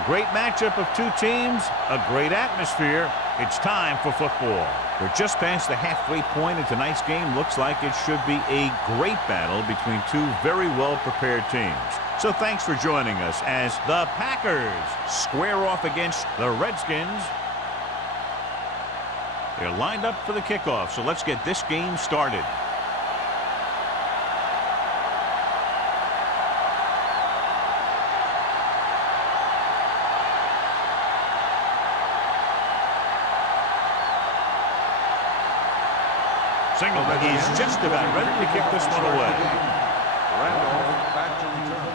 A great matchup of two teams, a great atmosphere. It's time for football. We're just past the halfway point, and tonight's game looks like it should be a great battle between two very well-prepared teams. So thanks for joining us as the Packers square off against the Redskins. They're lined up for the kickoff, so let's get this game started. Single, he's just about ready to kick this one away. Randolph back to return.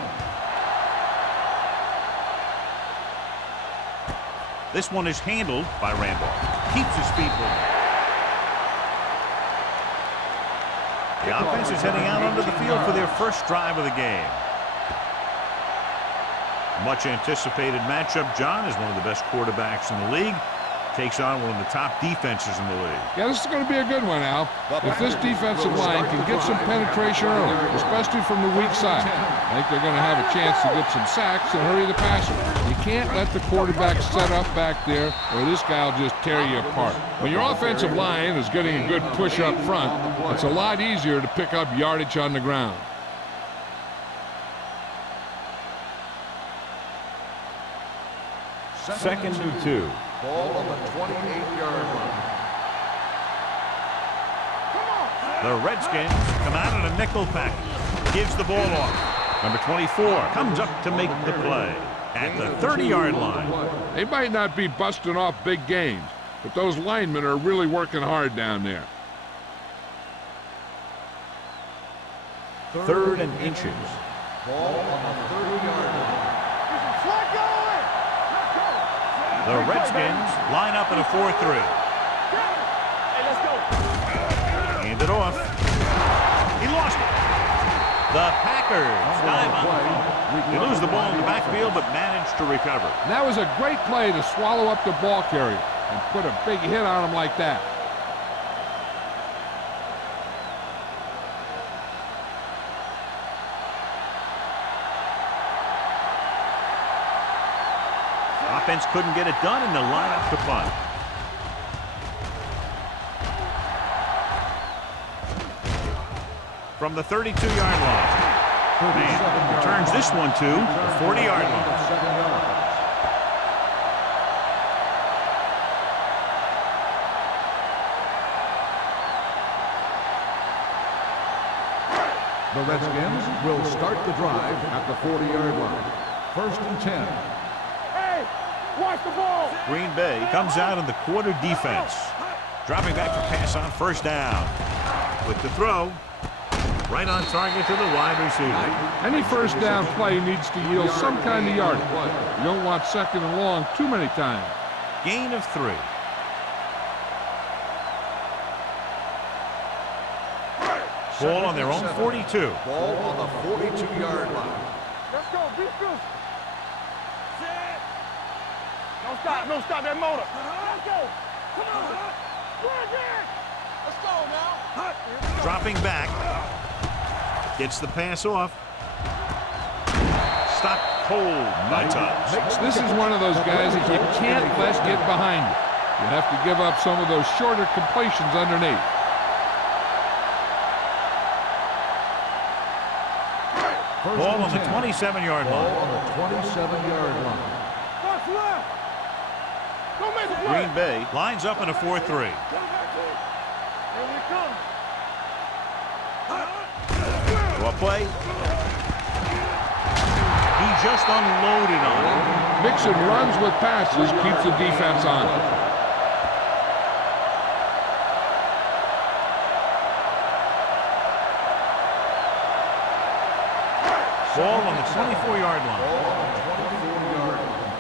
This one is handled by Randolph. Keeps his feet moving. The offense is heading out onto the field for their first drive of the game. Much anticipated matchup. John is one of the best quarterbacks in the league. Takes on one of the top defenses in the league. Yeah, this is going to be a good one, Al. If this defensive line can get some penetration early, especially from the weak side, I think they're going to have a chance to get some sacks and hurry the passer. You can't let the quarterback set up back there, or this guy will just tear you apart. When your offensive line is getting a good push up front, it's a lot easier to pick up yardage on the ground. Second and 2. Ball on the 28-yard line. The Redskins come out in a nickel package. Gives the ball off. Number 24 comes up to make the play at the 30-yard line. They might not be busting off big gains, but those linemen are really working hard down there. Third and inches. Ball on the 30-yard line. The Redskins line up in a 4-3. Hand it off. He lost it. The Packers dive on. They lose the ball in the backfield, but manage to recover. And that was a great play to swallow up the ball carrier and put a big hit on him like that. Offense couldn't get it done, and the lineup to punt. From the 32-yard line. Man returns this one to the 40-yard line. The Redskins will start the drive at the 40-yard line. First and 10. Watch the ball. Green Bay comes out in the quarter defense. Dropping back to pass on first down. With the throw, right on target to the wide receiver. Any first down play needs to yield some kind of yardage. You don't want second and long too many times. Gain of 3. Ball on their own 42. Ball on the 42-yard line. Let's go. Be good. Don't stop that motor. Let's go. Come on. Let's go now. Dropping back. Gets the pass off. Stopped cold by Tubbs. This is one of those guys that you can't let get behind you. You have to give up some of those shorter completions underneath. Ball on the 27-yard line. Ball on the 27-yard line. Watch left. Don't make a play. Green Bay lines up in a 4-3. Here we come. Draw play. He just unloaded on him. Mixing runs with passes keeps the defense on it. Ball on the 24-yard line. Ball on the 24-yard line.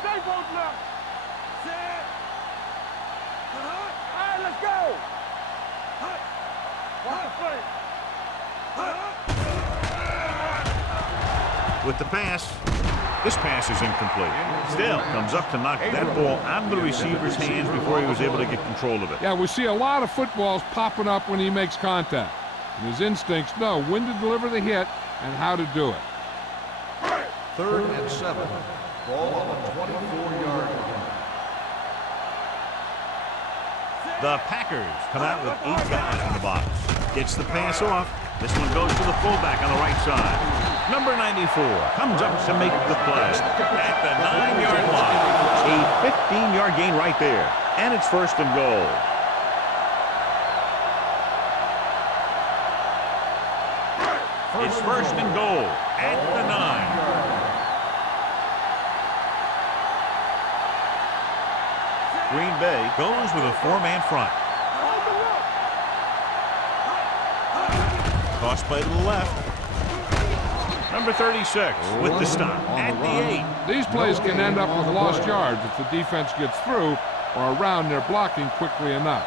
Stay both left. Set. All right, let's go. Watch the play. With the pass, this pass is incomplete. Still comes up to knock that ball out of the receiver's hands before he was able to get control of it. Yeah, we see a lot of footballs popping up when he makes contact. And his instincts know when to deliver the hit and how to do it. 3rd and 7. Ball on the 24-yard line. The Packers come out with 8 guys in the box. Gets the pass off. This one goes to the fullback on the right side. Number 94 comes up to make the play at the 9-yard line. A 15-yard gain right there. And it's 1st and goal. It's 1st and goal at the 9. Green Bay goes with a 4-man front. Toss play to the left. Number 36 with the stop at the 8. These plays can end up with lost yards if the defense gets through or around their blocking quickly enough.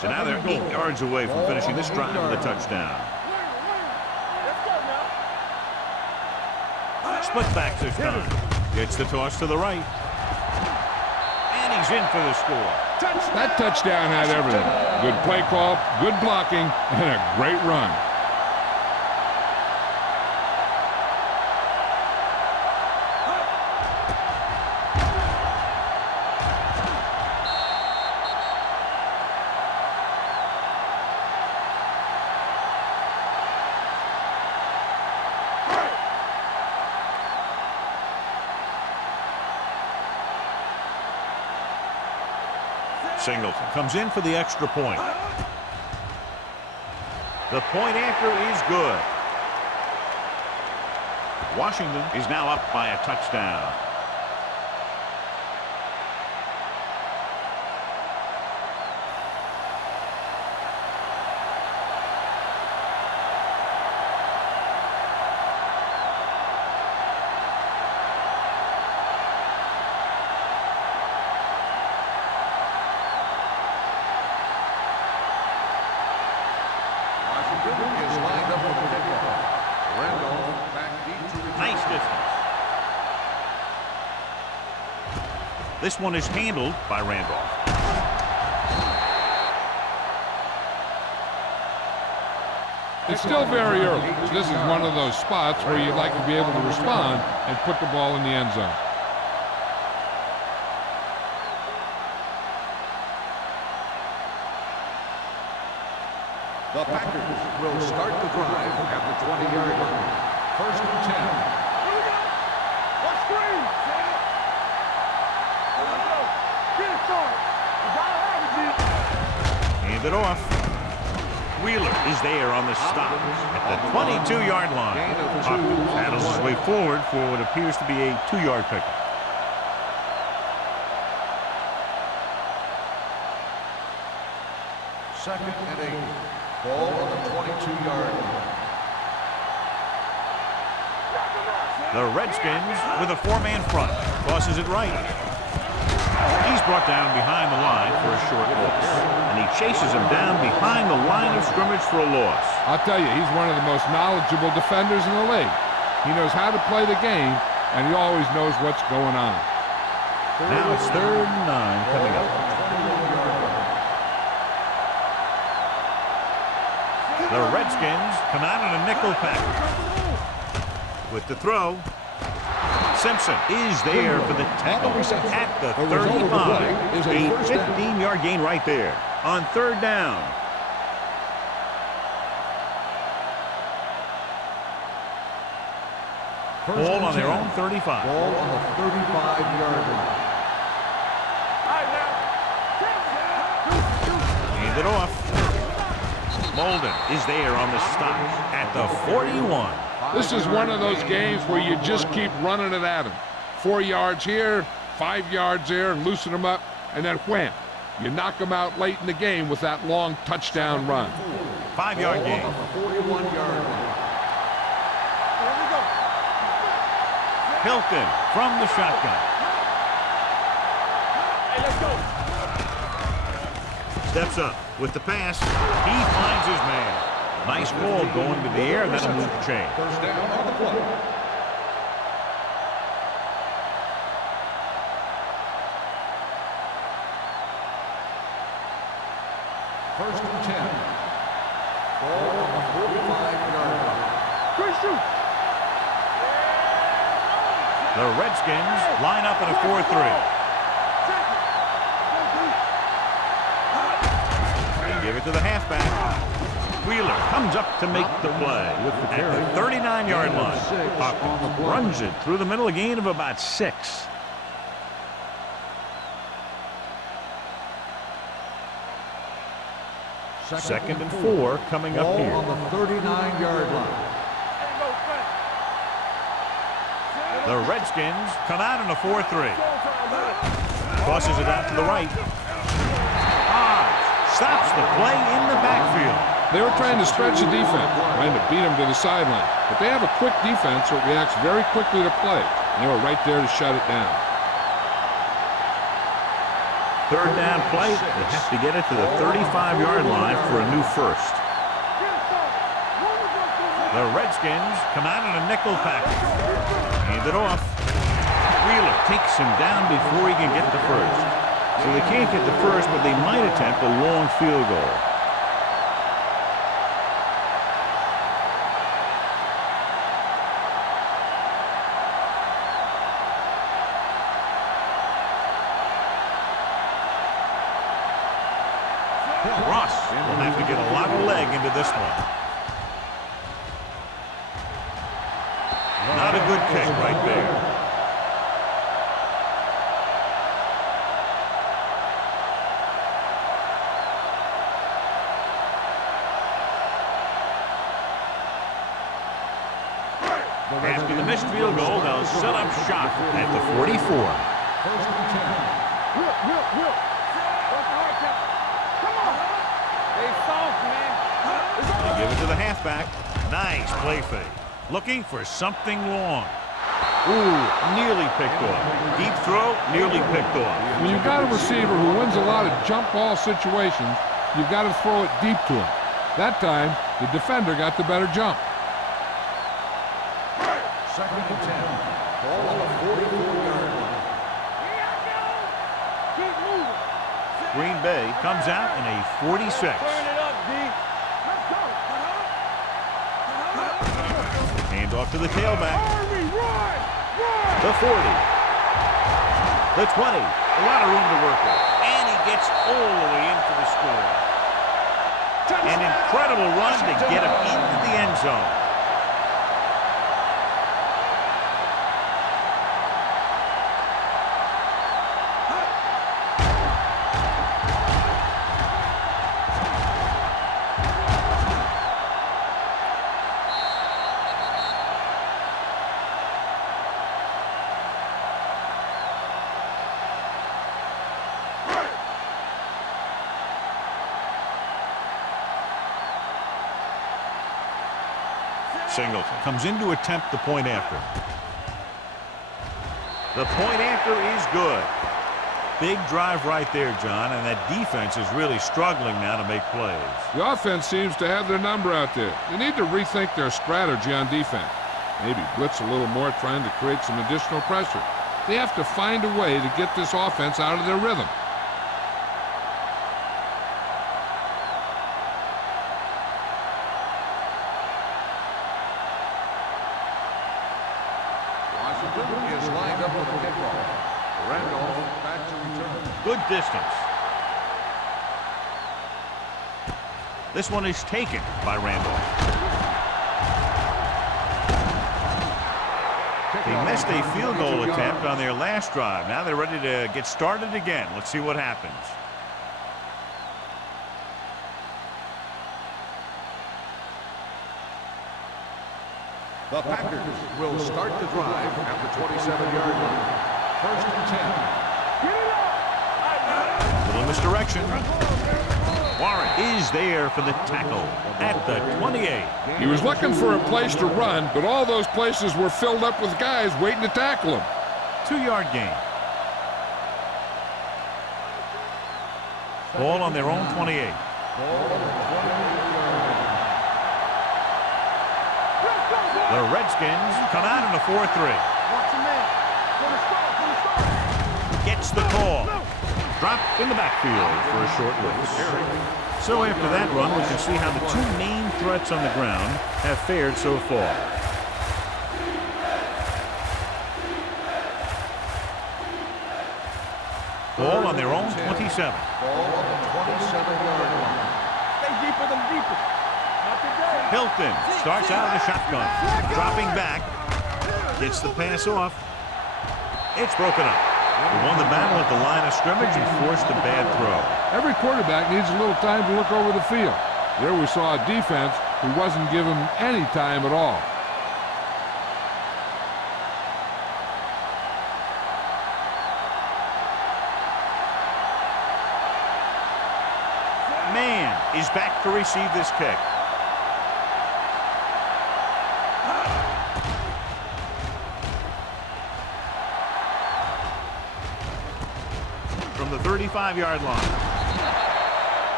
So now they're 8 yards away from finishing this drive with a touchdown. Split back this time. Gets the toss to the right. And he's in for the score. That touchdown had everything. Good play call, good blocking, and a great run. Singleton comes in for the extra point. The point after is good. Washington is now up by a touchdown. Nice distance. This one is handled by Randolph. It's still very early. This is one of those spots where you'd like to be able to respond and put the ball in the end zone. The Packers will start the drive at the 20-yard line. 1st and 10. Here we go. Let's screen. Get it started. You gotta have it, G. Hand it off. Wheeler is there on the stop at the 22-yard line. Hopkins battles his way forward for what appears to be a 2-yard pickup. Second and 8. Ball on the 22-yard line. The Redskins with a 4-man front. Tosses it right. He's brought down behind the line for a short loss. And he chases him down behind the line of scrimmage for a loss. I'll tell you, he's one of the most knowledgeable defenders in the league. He knows how to play the game, and he always knows what's going on. Now it's 3rd and 9 coming up. The Redskins come out in a nickel package. With the throw, Simpson is there for the tackle at the 35. A 15-yard gain right there on 3rd down. Ball on their own 35. Ball on the 35-yard line. Hand it off. Molden is there on the stop at the 41. This is one of those games where you just keep running it at him. 4 yards here, 5 yards there, and loosen them up, and then wham. You knock them out late in the game with that long touchdown run. 5-yard gain. 41-yard line. Here we go. Hilton from the shotgun. Hey, let's go. Steps up with the pass. He finds his man. Nice ball going to the air, and that'll move the chain. 1st down on the play. First and 10. Ball on the 45-yard line. Good shoot. The Redskins line up in a 4-3. And give it to the halfback. Wheeler comes up to make the play at the 39-yard line. Hopkins runs it through the middle, a gain of about 6. Second and 4 coming up here. On the 39-yard line. The Redskins come out in a 4-3. Tosses it out to the right. Stops the play in the backfield. They were trying to stretch the defense, trying to beat them to the sideline. But they have a quick defense that reacts very quickly to play. And they were right there to shut it down. Third down play. They have to get it to the 35-yard line for a new first. The Redskins come out in a nickel package. Hand it off. Wheeler takes him down before he can get the first. So they can't get the first, but they might attempt a long field goal. Ross will have to get a lot of leg into this one. Not a good kick right there. After the missed field goal, they'll set up shop at the 44. First and 10. Will. Come on. Stay soft, man. They give it to the halfback. Nice play fake. Looking for something long. Ooh, nearly picked off. Deep throw, nearly picked off. When you've got a receiver who wins a lot of jump ball situations, you've got to throw it deep to him. That time, the defender got the better jump. Second and 10. Ball on the 44-yard line. Keep moving. Green Bay comes out in a 46. Turn it up, D. Let's go. Hand off to the tailback. Army, run. The 40. The 20. A lot of room to work with. And he gets all the way in for the score. An incredible run to get him into the end zone. Singleton comes in to attempt the point after. The point after is good. Big drive right there, John, and that defense is really struggling now to make plays. The offense seems to have their number out there. They need to rethink their strategy on defense. Maybe blitz a little more, trying to create some additional pressure. They have to find a way to get this offense out of their rhythm. Is lined up with the kickoff. Randolph back to return. Good distance. This one is taken by Randolph. They missed a field goal attempt on their last drive. Now they're ready to get started again. Let's see what happens. The Packers will start the drive at the 27-yard line. First and 10. Little misdirection. Warren is there for the tackle at the 28. He was looking for a place to run, but all those places were filled up with guys waiting to tackle him. 2-yard gain. Ball on their own 28. The Redskins come out in a 4-3. Gets the call. Dropped in the backfield for a short loss. So after that run, we can see how the two main threats on the ground have fared so far. Ball on their own 27. Ball on the 27-yard line. Stay deeper than deeper. Hilton starts out of the shotgun. Dropping back. Gets the pass off. It's broken up. He won the battle at the line of scrimmage and forced a bad throw. Every quarterback needs a little time to look over the field. There we saw a defense who wasn't given any time at all. Man is back to receive this kick. From the 35-yard line.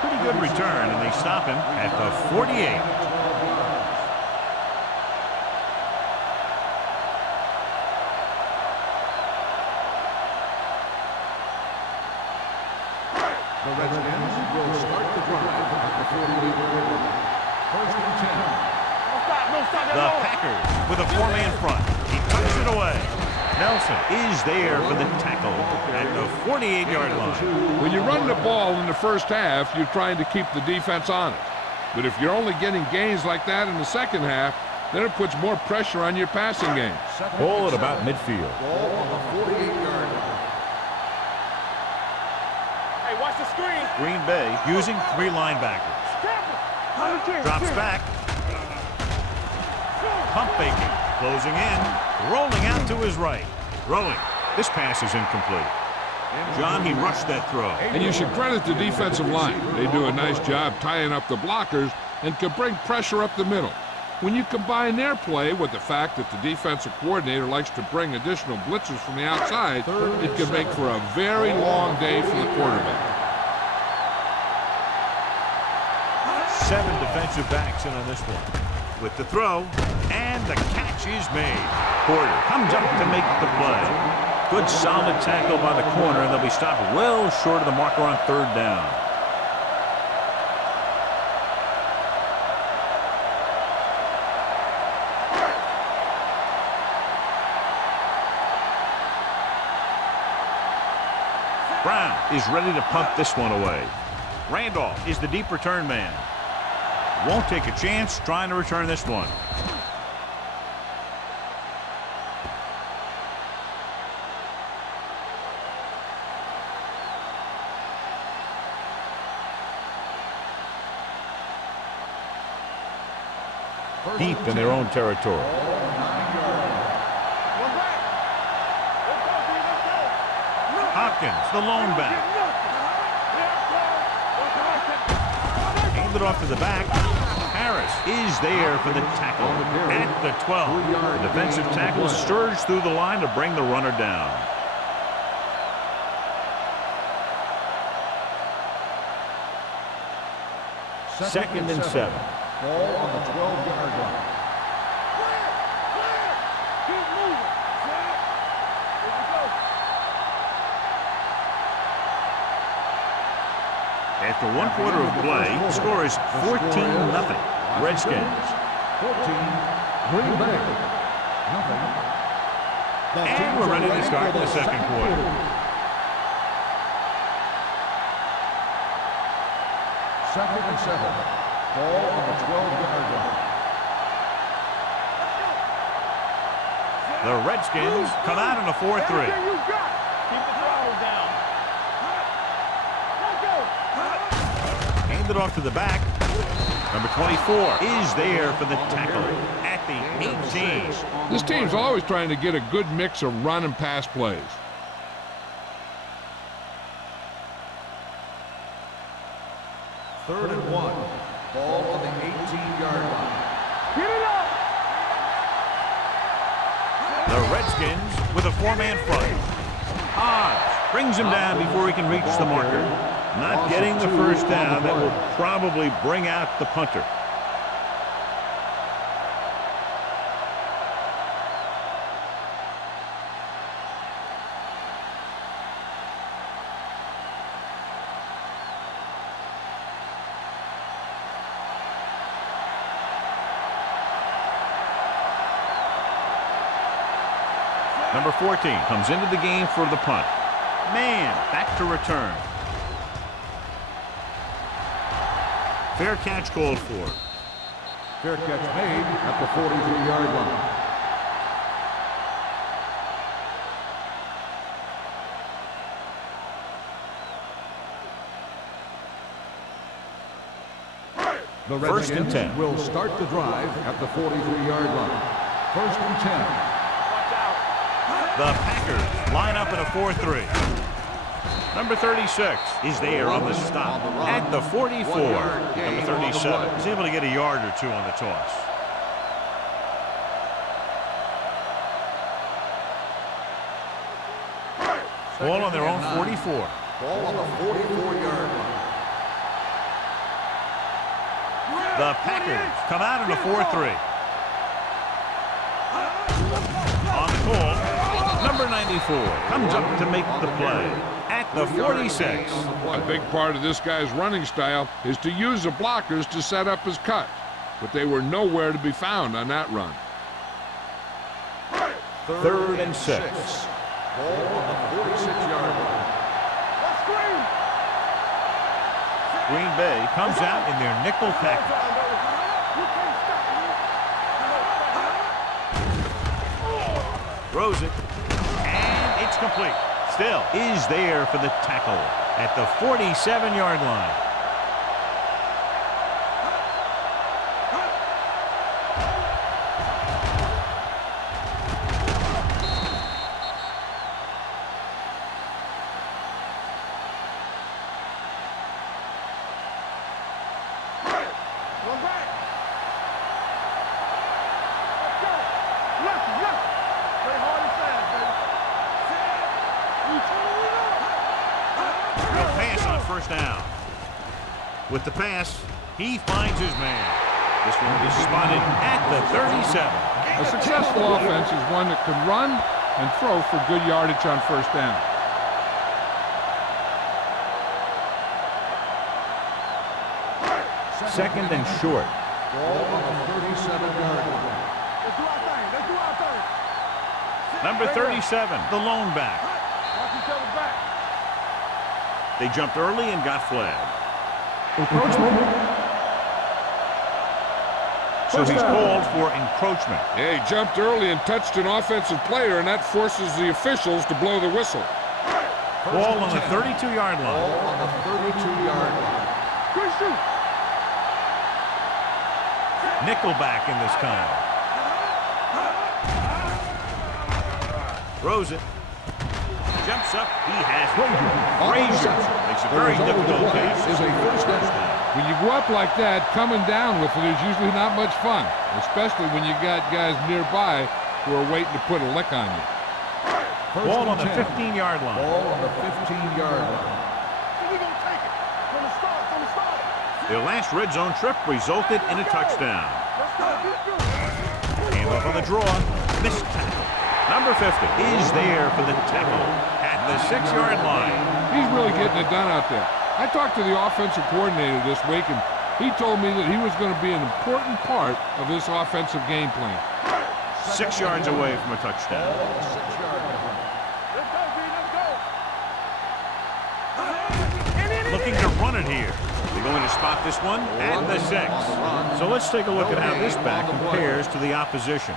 Pretty good return, and they stop him at the 48. The Redskins will start the drive at the 48-yard line. First and 10. The Packers with a four-man front. He tucks it away. Nelson is there for the tackle at the 48-yard line. When you run the ball in the first half, you're trying to keep the defense honest. But if you're only getting gains like that in the second half, then it puts more pressure on your passing game. Ball at about midfield. Ball on the 48-yard line. Hey, watch the screen. Green Bay using three linebackers. Drops back. Pump faking. Closing in. Rolling out to his right. Throwing. This pass is incomplete. John, he rushed that throw. And you should credit the defensive line. They do a nice job tying up the blockers and can bring pressure up the middle. When you combine their play with the fact that the defensive coordinator likes to bring additional blitzes from the outside, it can make for a very long day for the quarterback. 7 defensive backs in on this one. With the throw, and the catch is made. Porter comes up to make the play. Good solid tackle by the corner, and they'll be stopped well short of the marker on third down. Brown is ready to punt this one away. Randolph is the deep return man. Won't take a chance trying to return this one. Deep in their own territory. Hopkins, the lone back. Hand it off to the back. Harris is there for the tackle at the 12. The defensive tackle surged through the line to bring the runner down. Second and 7. Ball on the 12-yard line. Keep moving. Here we go. After 1 quarter of play, the score is 14-0. Redskins. 14, Green Bay. Nothing. And we're ready to start the second quarter. Second and 7. Ball on the 12-yard line. The Redskins come out in a 4-3. Everything you got. Keep the throttle down. Hand it off to the back. Number 24 is there for the tackle at the 18. This team's always trying to get a good mix of run and pass plays. Third and 1. Ball on the 18-yard line. Get it up. The Redskins with a 4-man front. Hodge brings him down before he can reach the marker. Not getting the first down. That will probably bring out the punter. Number 14 comes into the game for the punt. Man, back to return. Fair catch called for. Fair catch made at the 43-yard line. The First and 10 will start the drive at the 43-yard line. First and 10. The Packers line up in a 4-3. Number 36 is there on the stop at the 44. Number 37 is able to get a yard or two on the toss. Ball on their own 44. Ball on the 44-yard line. The Packers come out in a 4-3. On the call, number 94 comes up to make the play at the 46. A big part of this guy's running style is to use the blockers to set up his cut, but they were nowhere to be found on that run. Third and 6. Ball on the 46-yard line. Green Bay comes out in their nickel package. Throws it, and it's complete. Still is there for the tackle at the 47-yard line. First down. With the pass, he finds his man. This one is spotted at the 37. A successful offense is one that can run and throw for good yardage on first down. Second and short. Ball on the 37-yard line. Number 37, the lone back. They jumped early and got flagged. So he's called for encroachment. Yeah, he jumped early and touched an offensive player, and that forces the officials to blow the whistle. Ball on the 32-yard line. Ball on the 32-yard line. Good shoot. Nickelback in this time. Throws it. Jumps up. He has it. Frazier makes a very difficult pass. Is a first down. When you go up like that, coming down with it is usually not much fun, especially when you got guys nearby who are waiting to put a lick on you. Ball on the 15-yard line. Ball on the 15-yard line. Their last red zone trip resulted in a touchdown. Came up on the draw. Missed tackle. Number 50 is there for the tackle at the 6-yard line. He's really getting it done out there. I talked to the offensive coordinator this week, and he told me that he was going to be an important part of this offensive game plan. 6 yards away from a touchdown. Looking to run it here. They're going to spot this one at the 6. So let's take a look at how this back compares to the opposition.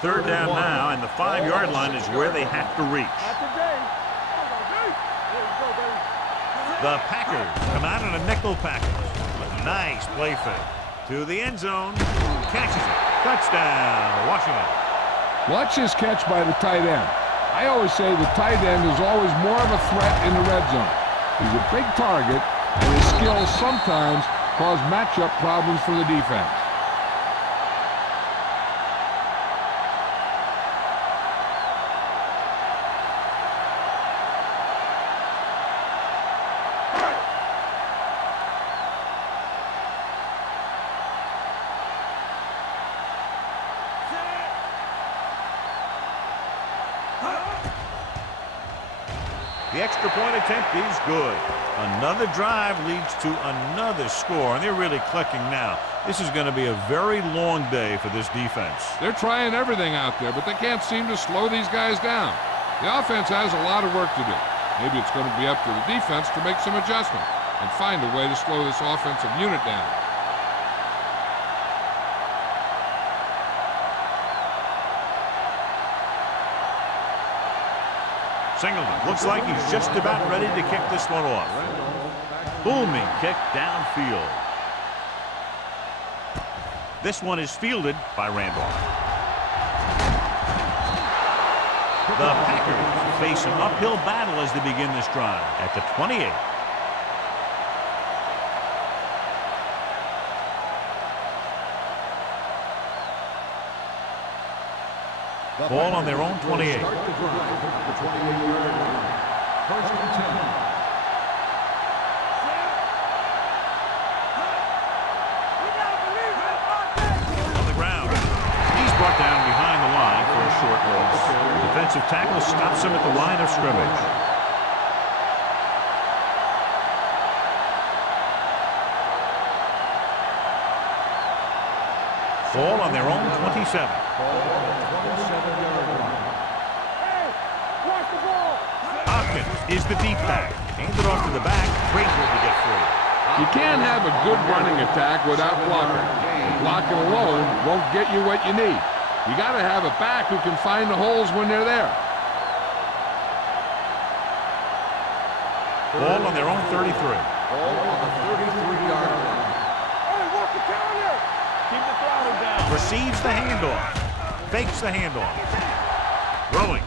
Third down now, and the 5-yard line is where they have to reach. The Packers come out in a nickel package. Nice play fake. To the end zone. Catches it. Touchdown, Washington. Watch this catch by the tight end. I always say the tight end is always more of a threat in the red zone. He's a big target, and his skills sometimes cause matchup problems for the defense. The The extra point attempt is good. Another drive leads to another score, and they're really clicking now. This is going to be a very long day for this defense. They're trying everything out there, but they can't seem to slow these guys down. The offense has a lot of work to do. Maybe it's going to be up to the defense to make some adjustment and find a way to slow this offensive unit down. Singleton looks like he's just about ready to kick this one off. Booming kick downfield. This one is fielded by Randolph. The Packers face an uphill battle as they begin this drive at the 28. Ball on their own 28. Start the drive at the 28-yard line. First and 10. Brought down behind the line for a short loss. The defensive tackle stops him at the line of scrimmage. Ball on their own 27. Ball on the 27-yard line. Hey, watch the ball. Hopkins is the deep back. Handed off to the back. Great move to get free. You can't have a good running attack without blocking. Blocking alone won't get you what you need. You got to have a back who can find the holes when they're there. Ball on their own 33. Ball on the 33-yard line. Hey, watch the counter. Keep the throttle down. Receives the handoff. Fakes the handoff. Throwing.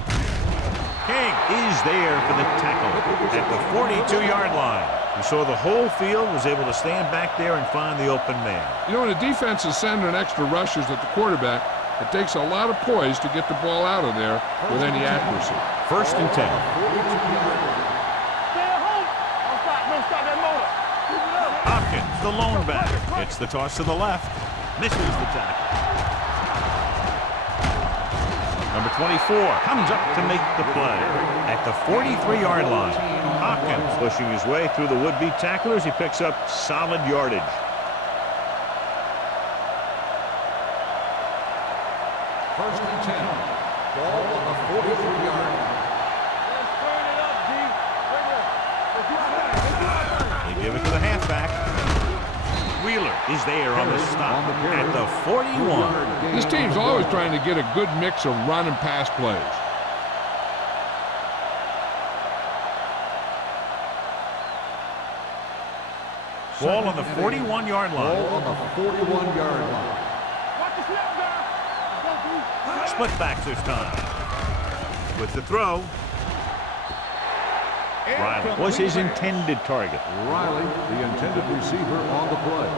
King is there for the tackle at the 42-yard line. You saw the whole field, was able to stand back there and find the open man. You know, when a defense is sending extra rushers at the quarterback, it takes a lot of poise to get the ball out of there with any accuracy. First and 10. Stay at home. Don't stop that motor. Keep it up. Hopkins, the lone back. It's the toss to the left. Misses the tackle. Number 24 comes up to make the play at the 43-yard line. Hopkins pushing his way through the would-be tacklers. He picks up solid yardage. First and 10. Ball on the 43-yard line. Let's turn it up, D. Bring it. They give it to the halfback. Wheeler is there on the stop at the 41. This team's always trying to get a good mix of run and pass plays. Ball on the 41-yard line. Ball on the 41-yard line. Watch the snap down. Go, D. Split backs this time. With the throw. Riley was his intended target. Riley, the intended receiver on the play.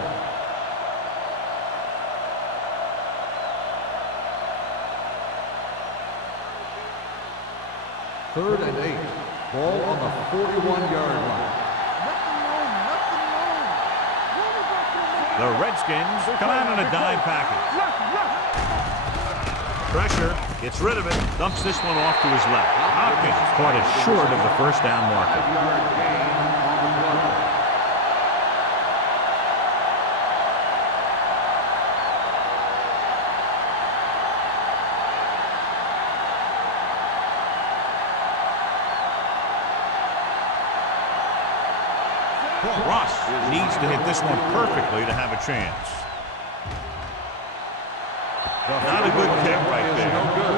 Third and 8. Ball on the 41-yard line. The Redskins come out in a dime package. Pressure, gets rid of it, dumps this one off to his left. Hopkins caught it short of the first down marker. 5-yard gain on the play. Ross needs to hit this one perfectly to have a chance. Not a good kick right there. No good.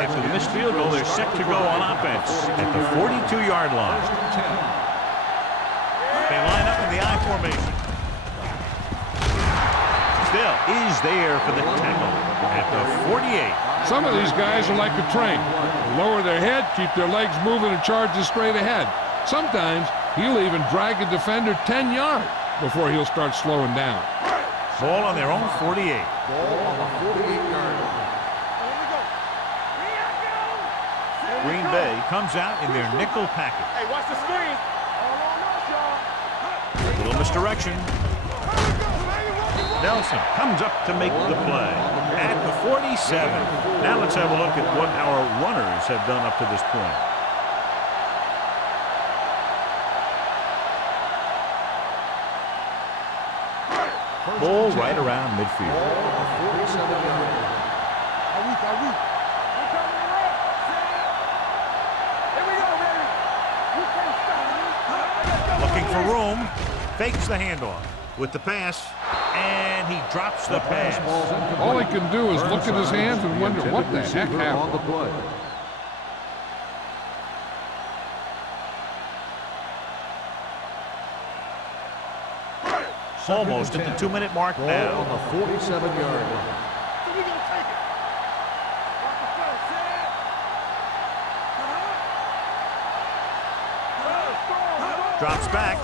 After the missed field goal, they're set to go on offense at the 42-yard line. They line up in the I formation. Still is there for the tackle at the 48. Some of these guys are like a train. They lower their head, keep their legs moving, and charge straight ahead. Sometimes he'll even drag a defender 10 yards before he'll start slowing down. Ball on their own 48. Ball on the 48-yard line. Green Bay comes out in their nickel package. Hey, watch the screen. All on us, y'all. This direction. Nelson comes up to make the play at the 47. Now let's have a look at what our runners have done up to this point. Ball right around midfield. Looking for room. Fakes the handoff with the pass, and he drops the pass. All he can do is look at his hands and wonder what the heck happened. Almost at the 2-minute mark now. On the 47-yard line. Drops back.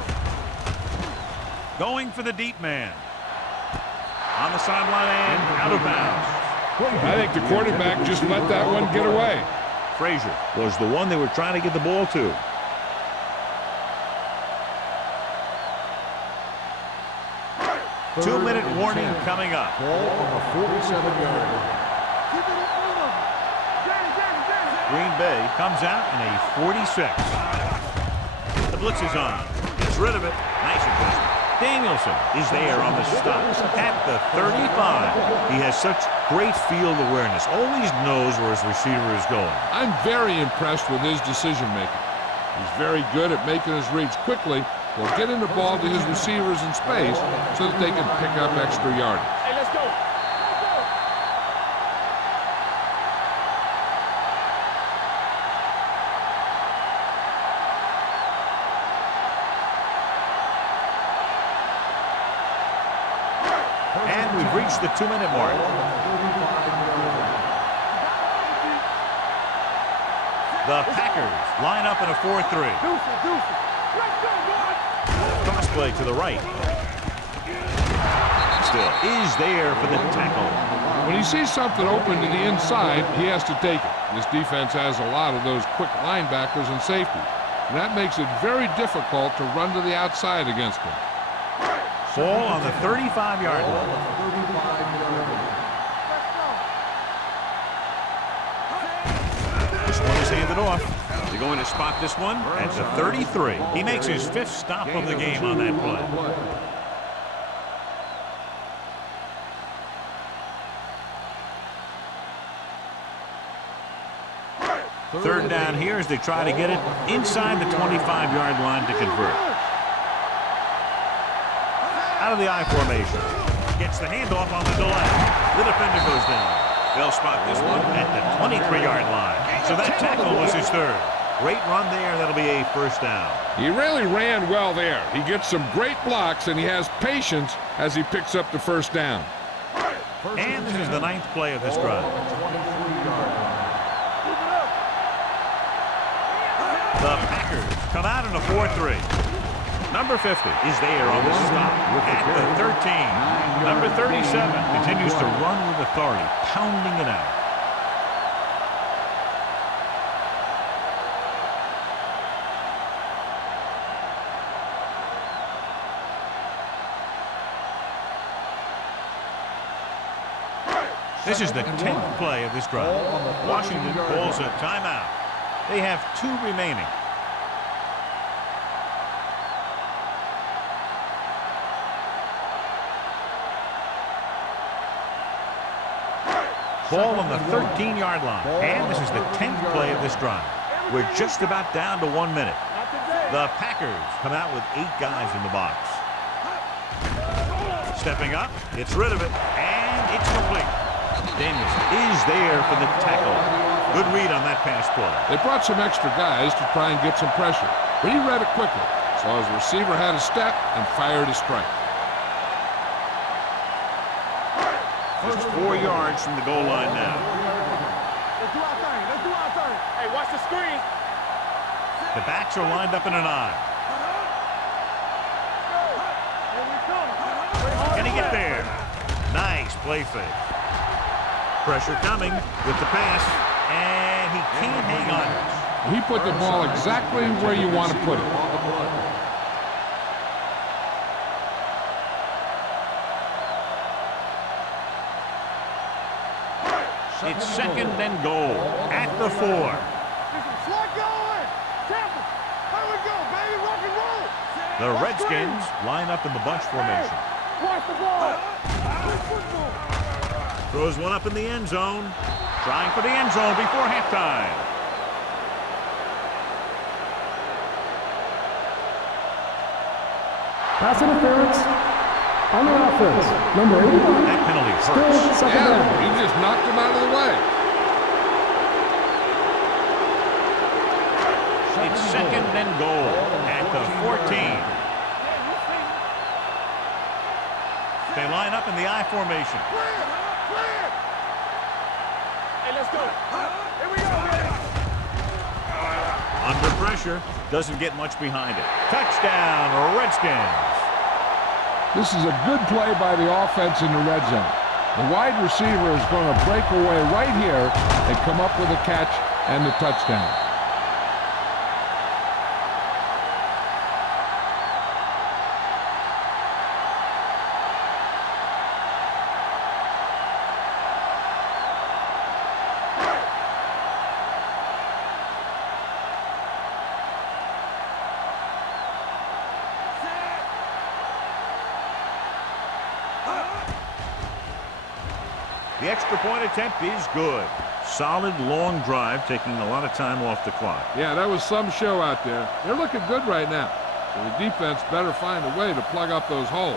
Going for the deep man. On the sideline and out of bounds. I think the quarterback just let that one get away. Frazier was the one they were trying to get the ball to. Two-minute warning coming up. Ball on the 47-yard line. Green Bay comes out in a 46. The blitz is on. Gets rid of it. Nice adjustment. Danielson is there on the stop at the 35. He has such great field awareness. Always knows where his receiver is going. I'm very impressed with his decision making. He's very good at making his reads quickly. Will getting the ball to his receivers in space so that they can pick up extra yardage. Hey, let's go. And we've reached the 2-minute mark. The Packers line up in a 4-3. Cross play to the right. Still is there for the tackle. When he sees something open to the inside, he has to take it. This defense has a lot of those quick linebackers and safeties, and that makes it very difficult to run to the outside against him. Ball on the 35-yard line. This one is handed off. They're going to spot this one at the 33. He makes his 5th stop of the game on that play. Third down here as they try to get it inside the 25-yard line to convert. Out of the I formation. Gets the handoff on the delay. The defender goes down. They'll spot this one at the 23-yard line. So that tackle was his 3rd. Great run there. That'll be a 1st down. He really ran well there. He gets some great blocks, and he has patience as he picks up the 1st down. And this is the 9th play of this drive. The Packers come out in a 4-3. Number 50 is there on the stop at the 13. Number 37 continues to run with authority, pounding it out. This is the 10th play of this drive. Washington calls a timeout. They have 2 remaining. Ball on the 13-yard line. And this is the 10th play of this drive. We're just about down to 1 minute. The Packers come out with 8 guys in the box. Stepping up, gets rid of it, and it's complete. Danielson is there for the tackle. Good read on that pass play. They brought some extra guys to try and get some pressure, but he read it quickly. So his receiver had a step and fired a strike. Just 4 yards from the goal line now. Let's do our thing. Let's do our thing. Hey, watch the screen. The backs are lined up in an eye. Can he get there? Nice play fake. Pressure coming with the pass, and he can't hang on. He put the ball exactly where you want to put it. It's second and goal at the 4. Slot going. Careful. Here we go, baby. Rock and roll. The Redskins line up in the bunch formation. Watch the ball. Football. Throws one up in the end zone. Trying for the end zone before halftime. Pass interference on the offense. Number 81. That penalty Still hurts. second down. Yeah, he just knocked him out of the way. It's second and goal at the 14. They line up in the I formation. Clear. Clear. Hey, let's go. Here we go, man. Under pressure. Doesn't get much behind it. Touchdown, Redskins. This is a good play by the offense in the red zone. The wide receiver is going to break away right here and come up with a catch and the touchdown. The extra point attempt is good. Solid long drive, taking a lot of time off the clock. Yeah, that was some show out there. They're looking good right now. So the defense better find a way to plug up those holes.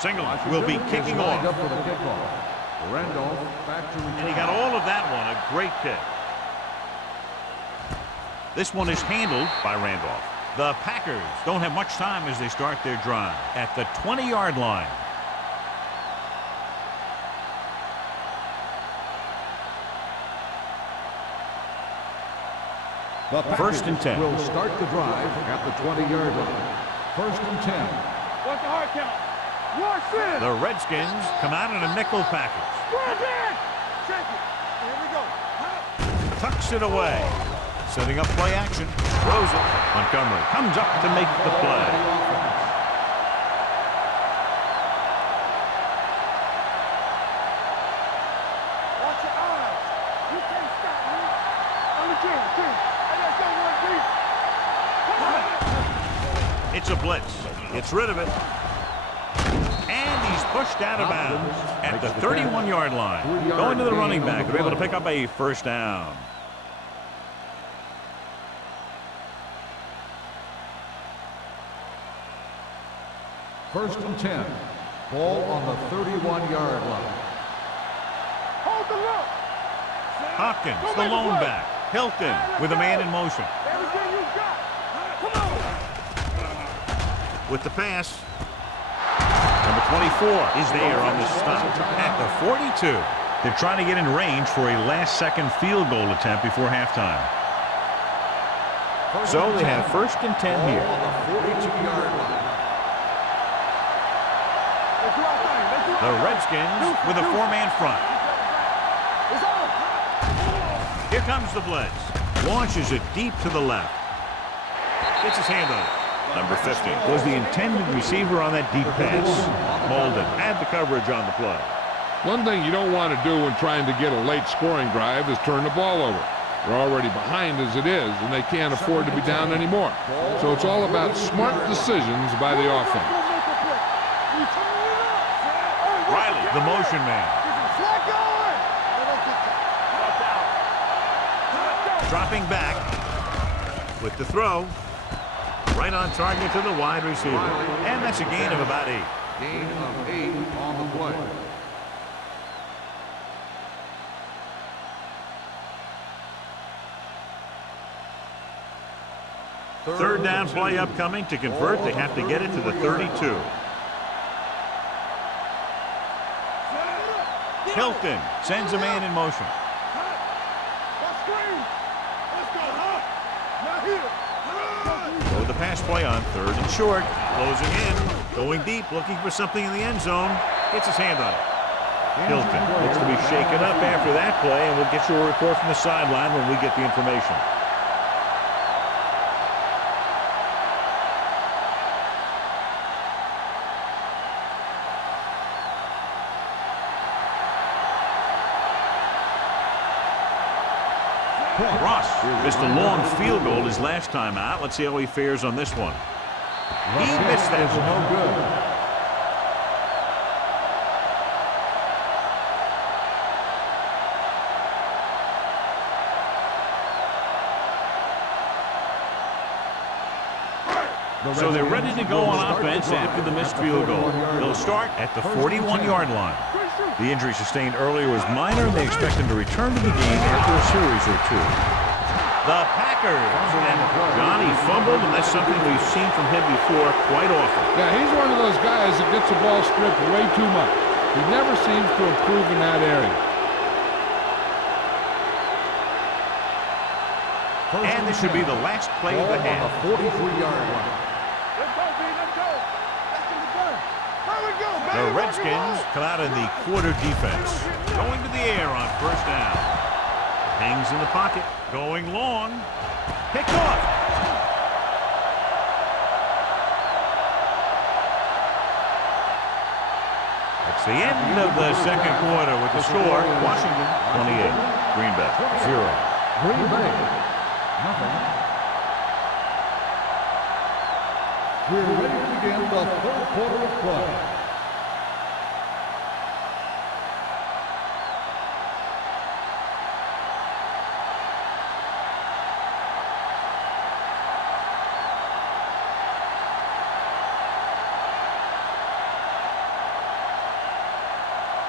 Single will be kicking off. Up for the kickoff. Randolph back to return. And he got all of that one. A great kick. This one is handled by Randolph. The Packers don't have much time as they start their drive at the 20-yard line. The Packers First and 10. will start the drive at the 20-yard line. First and 10. What's the hard count? Watch this. The Redskins come out in a nickel package. Square in. Check it. Here we go. Tucks it away. Setting up play action. Throws it. Montgomery comes up to make the play. Watch your eyes. You can't stop me. On the team. Hey, let's go, 1-3. It's a blitz. Gets rid of it. And he's pushed out of bounds at the 31-yard line. Going to the running back. They're able to pick up a first down. First and 10. Ball on the 31-yard line. Hold the look. Hopkins, the lone back. Hilton with a man in motion. Everything you got. Come on. With the pass. Number 24 is there on the stop at the 42. They're trying to get in range for a last-second field goal attempt before halftime. So they have first and 10 here. On the 42-yard line. The Redskins with a four-man front. Here comes the blitz. Launches it deep to the left. Gets his hand on it. Number 50 was the intended receiver on that deep pass. Molden had the coverage on the play. One thing you don't want to do when trying to get a late scoring drive is turn the ball over. They're already behind as it is, and they can't afford to be down anymore. So it's all about smart decisions by the offense. Riley, the motion man. Dropping back with the throw. Right on target to the wide receiver. And that's a gain of about 8. Gain of 8 on the play. Third down play upcoming. To convert, they have to get it to the 32. Hilton sends a man in motion. Throw the pass play on third and short. Closing in. Going deep, looking for something in the end zone. Gets his hand on it. Hilton looks to be shaken up after that play, and we'll get you a report from the sideline when we get the information. Ross missed a long field goal his last time out. Let's see how he fares on this one. He missed that. No good. So they're ready to go on offense after the missed field goal. They'll start at the 41-yard line. The injury sustained earlier was minor, and they expect him to return to the game after a series or two. The Packers. And Johnny fumbled, and that's something we've seen from him before quite often. Yeah, he's one of those guys that gets the ball stripped way too much. He never seems to improve in that area. And this should be the last play of the half. 43-yard line. Let's go, B. Let's go. Back to the gun. Here we go, baby. The Redskins come out in the quarter defense. Going to the air on first down. Hangs in the pocket. Going long. Picked off. That's the end of the second quarter with the score. Washington 28. Green Bay 0. Green Bay, nothing. We're ready to begin the third quarter of play.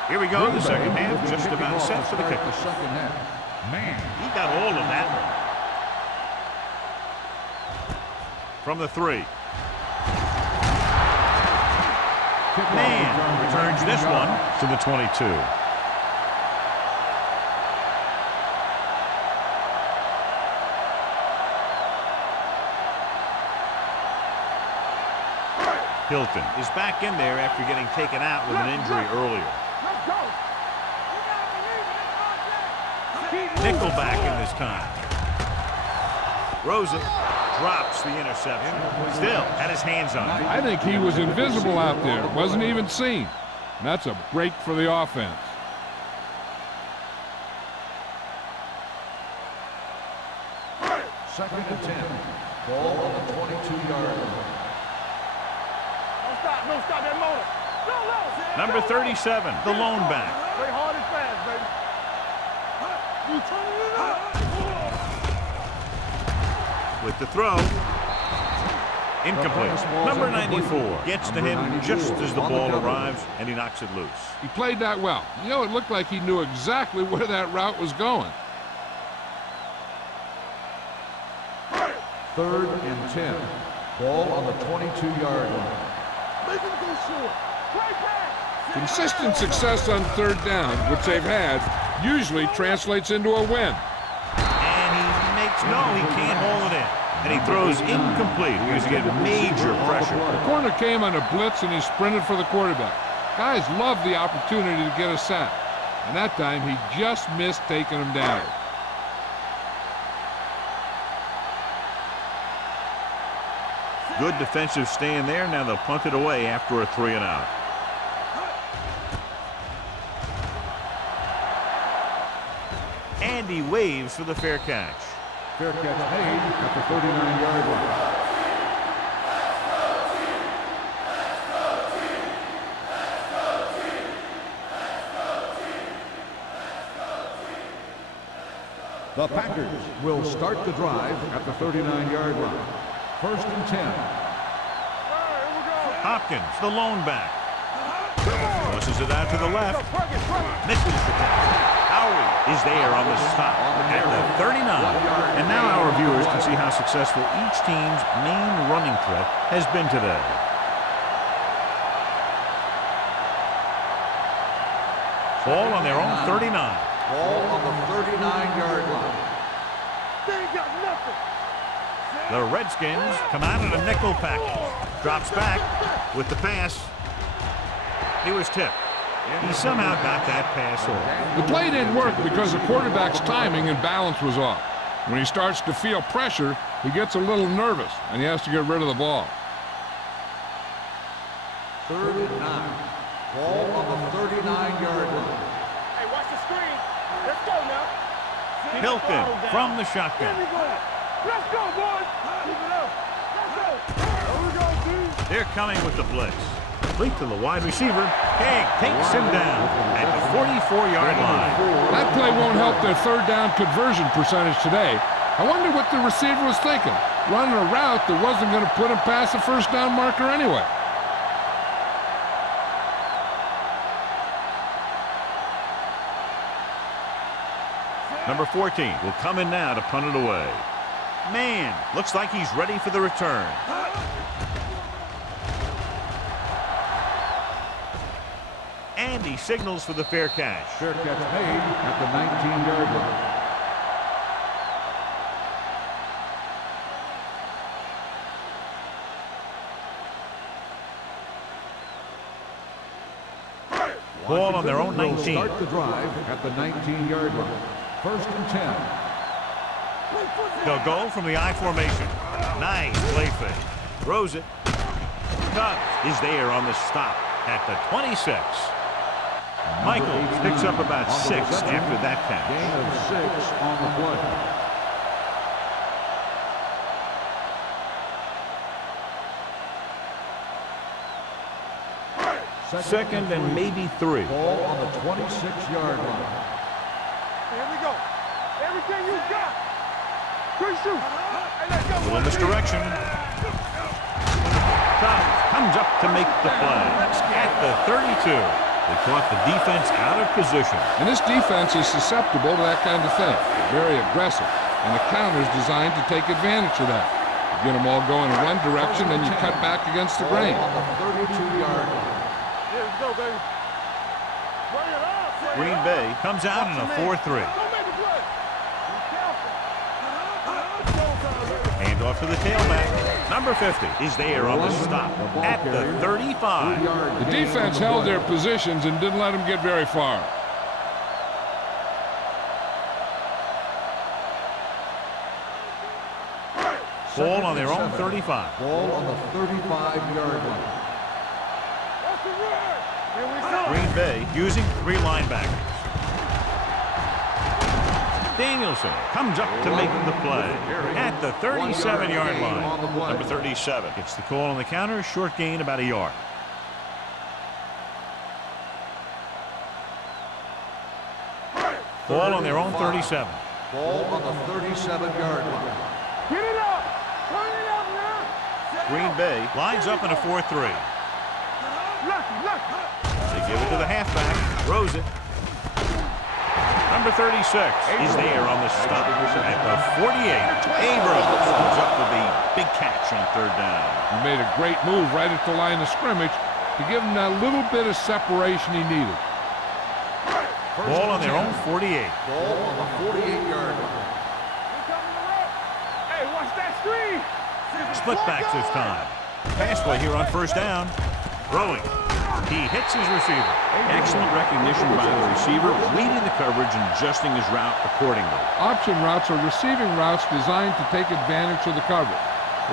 Here we go, the second half, just about set for the kick. The second half. Man, He got all of that one. From the 3. Man returns this one to the 22. Hilton is back in there after getting taken out with an injury earlier. Let's go. Nickelback in this time. Rosen drops the interception. Still had his hands on it. I think he was invisible out there. Wasn't even seen. And that's a break for the offense. second and 10. Ball on the 22-yard line. Don't stop that motor. Go, go. Number 37, the lone back. Play hard and fast, baby. You turning it up. With the throw. Incomplete. Number 94 gets to him just as the ball arrives, and he knocks it loose. He played that well. You know, it looked like he knew exactly where that route was going. Third and 10. Ball on the 22-yard line. Make him go short. Right back. Consistent success on third down, which they've had, usually translates into a win. And he makes he can't hold it in. And he throws incomplete because he had major pressure. The corner came on a blitz and he sprinted for the quarterback. Guys love the opportunity to get a sack. And that time he just missed taking him down. Good defensive stand there. Now they'll punt it away after a 3-and-out. And he waves for the fair catch. Fair catch made at the 39-yard line. The Packers will start the drive at the 39-yard line. First and 10. Hopkins, the lone back. Tosses it out to the left. Misses the tackle. Howie is there on the stop at the 39. And now our viewers can see how successful each team's main running threat has been today. Ball on their own 39. Ball on the 39-yard line. They ain't got nothing. The Redskins come out in a nickel package. Drops back with the pass. He was tipped. He somehow got that pass off. The play didn't work because the quarterback's timing and balance was off. When he starts to feel pressure, he gets a little nervous, and he has to get rid of the ball. 3rd and 9. Ball on the 39-yard line. Hey, watch the screen. Let's go now. Hilton from the shotgun. Here we go. Let's go, boys. Keep it up. Let's go. Here we go, dude. They're coming with the blitz. Complete to the wide receiver. King takes him down at the 44-yard line. That play won't help their 3rd down conversion percentage today. I wonder what the receiver was thinking, running a route that wasn't going to put him past the 1st down marker anyway. Number 14 will come in now to punt it away. Man, looks like he's ready for the return. And he signals for the fair catch. Fair catch made at the 19-yard line. Ball on their own 19. Start the drive at the 19-yard line. 1st and 10. They'll go from the I formation. Nice play fake. Throws it. Tubbs is there on the stop at the 26. Michaels picks up about 6 after that catch. Gain of 6 on the play. Second and maybe 3. Ball on the 26-yard line. Here we go. Everything you got. Good shoot. Hey, let's go. Little misdirection. Tubbs comes up to make the play at the 32. They caught the defense out of position. And this defense is susceptible to that kind of thing. They're very aggressive, and the counter's designed to take advantage of that. You get them all going in one direction, then you cut back against the grain. On the 32-yard line. Here we go, baby. Bring it up. Green Bay comes out in a 4-3. Don't make the play. Be careful. Hand off to the tailback. Number 50 is there on the stop at the 35. The defense held their positions and didn't let them get very far. Ball on their own 35. Ball on the 35-yard line. That's the word. Here we go. Green Bay using 3 linebackers. Danielson comes up to make the play at the 37-yard line. Number 37 gets the call on the counter. Short gain about a yard. Ball on their own 37. Ball on the 37-yard line. Get it up. Turn it up now. Green Bay lines up in a 4-3. Lucky. They give it to the halfback. Throws it. Number 36 is there on the stop at the 48. Abrams comes up with a big catch on 3rd down. He made a great move right at the line of scrimmage to give him that little bit of separation he needed. Ball on their own 48. Ball on the 48-yard line. Hey, watch that screen. Split backs this time. Pass play here on 1st down. Throwing. He hits his receiver. Excellent recognition by the receiver, reading the coverage and adjusting his route accordingly. Option routes are receiving routes designed to take advantage of the coverage.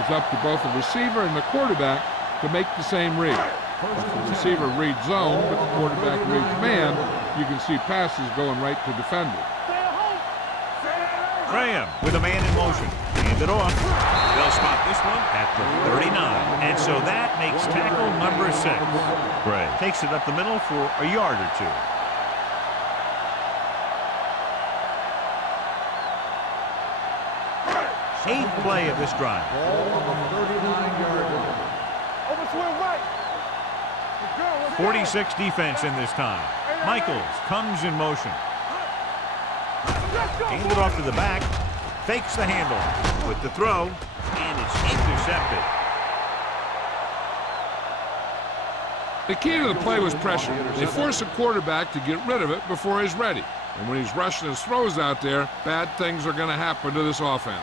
It's up to both the receiver and the quarterback to make the same read. If the receiver reads zone, but the quarterback reads man, you can see passes going right to defenders. Graham with a man in motion. Hand it off. They'll spot this one at the 39. And so that makes tackle number 6. Gray takes it up the middle for a yard or 2. Eighth play of this drive. Ball on the 39-yard line. Over swing right. 46 defense in this time. Michaels comes in motion. Handed off to the back. Fakes the handle with the throw. And it's intercepted. The key to the play was pressure. They force a quarterback to get rid of it before he's ready. And when he's rushing his throws out there, bad things are going to happen to this offense.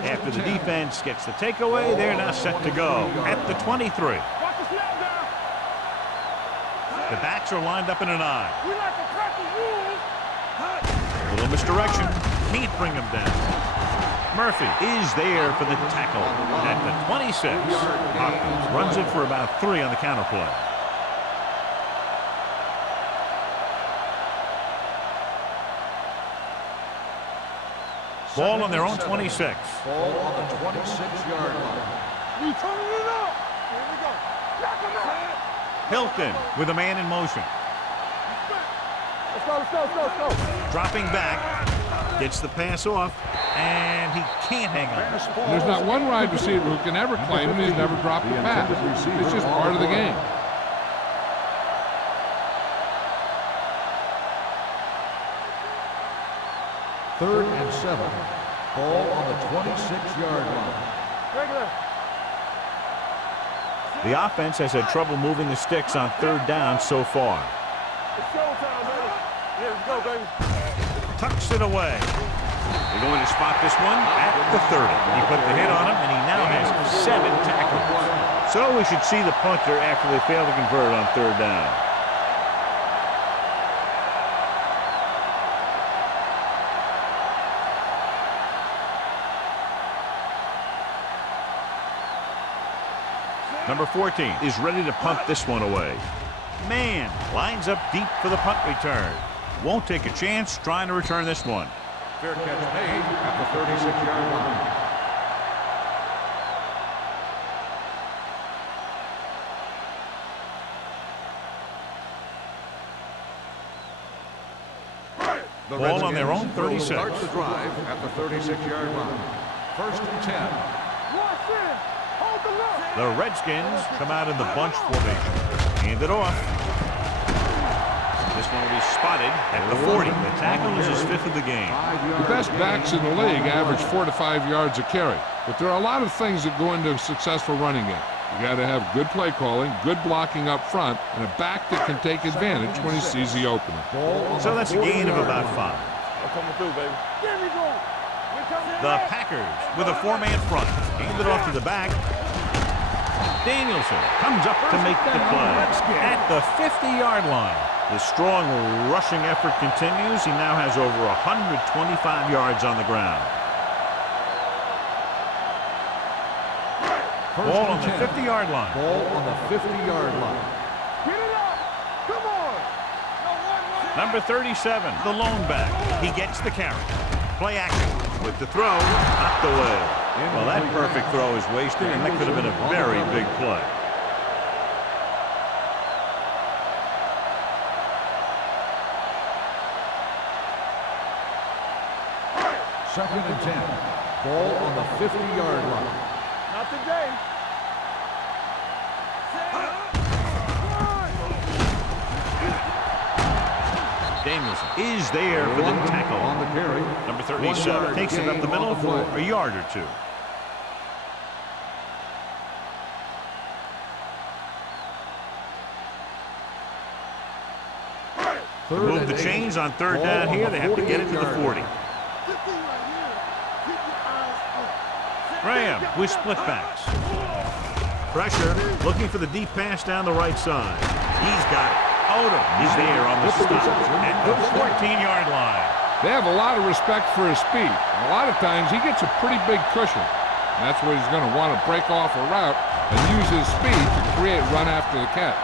After the defense gets the takeaway, they're now set to go at the 23. Watch the snap down. The backs are lined up in an eye. We like to practice rules. A little misdirection. Can't bring him down. Murphy is there for the tackle at the 26. Hopkins runs it for about 3 on the counterplay. Ball on their own 26. Ball on the 26-yard line. We turning it up. Here we go. Knock him out. Hilton with a man in motion. Let's go, let's go, let's go, let's go. Dropping back. Gets the pass off. And he can't hang on. There's not one wide receiver who can ever claim he's never dropped a pass. It's just part of the game. Third and 7. Ball on the 26-yard line. Regular. The offense has had trouble moving the sticks on 3rd down so far. It's showtime, baby. Yeah, let's go, baby. Tucks it away. They're going to spot this one at the 30. He put the hit on him, and he now has 7 tackles. So we should see the punter after they fail to convert on 3rd down. Number 14 is ready to punt this one away. Man lines up deep for the punt return. Won't take a chance trying to return this one. Fair catch made at the 36-yard line. Ball on their own 36. Starts the drive at the 36-yard line. 1st and 10. Watch this. Hold the look. The Redskins come out in the bunch formation. Hand it off. This one will be spotted at the 40. The tackle is his 5th of the game. The best backs in the league average 4 to 5 yards a carry. But there are a lot of things that go into a successful running game. You got to have good play calling, good blocking up front, and a back that can take advantage when he sees the opening. So that's a gain of about 5. I'm coming through, baby. There we go. The Packers with a 4-man front. Hand it off to the back. Danielson comes up to make the play at the 50-yard line. The strong rushing effort continues. He now has over 125 yards on the ground. Ball on the 50-yard line. Ball on the 50-yard line. Get it up. Come on. Number 37, the lone back. He gets the carry. Play action with the throw, knocked away. Well, that perfect throw is wasted, and that could have been a very big play. Second and 10. Ball on the 50-yard line. Not today. Danielson is there for the tackle. On the carry. Number 37 takes it up the middle for a yard or 2. To move the chains on 3rd down here, they have to get it to the 40. Graham with split backs. Pressure, looking for the deep pass down the right side. He's got it. Odom is there on the stop at the 14-yard line. They have a lot of respect for his speed. A lot of times he gets a pretty big cushion. And that's where he's going to want to break off a route and use his speed to create run after the catch.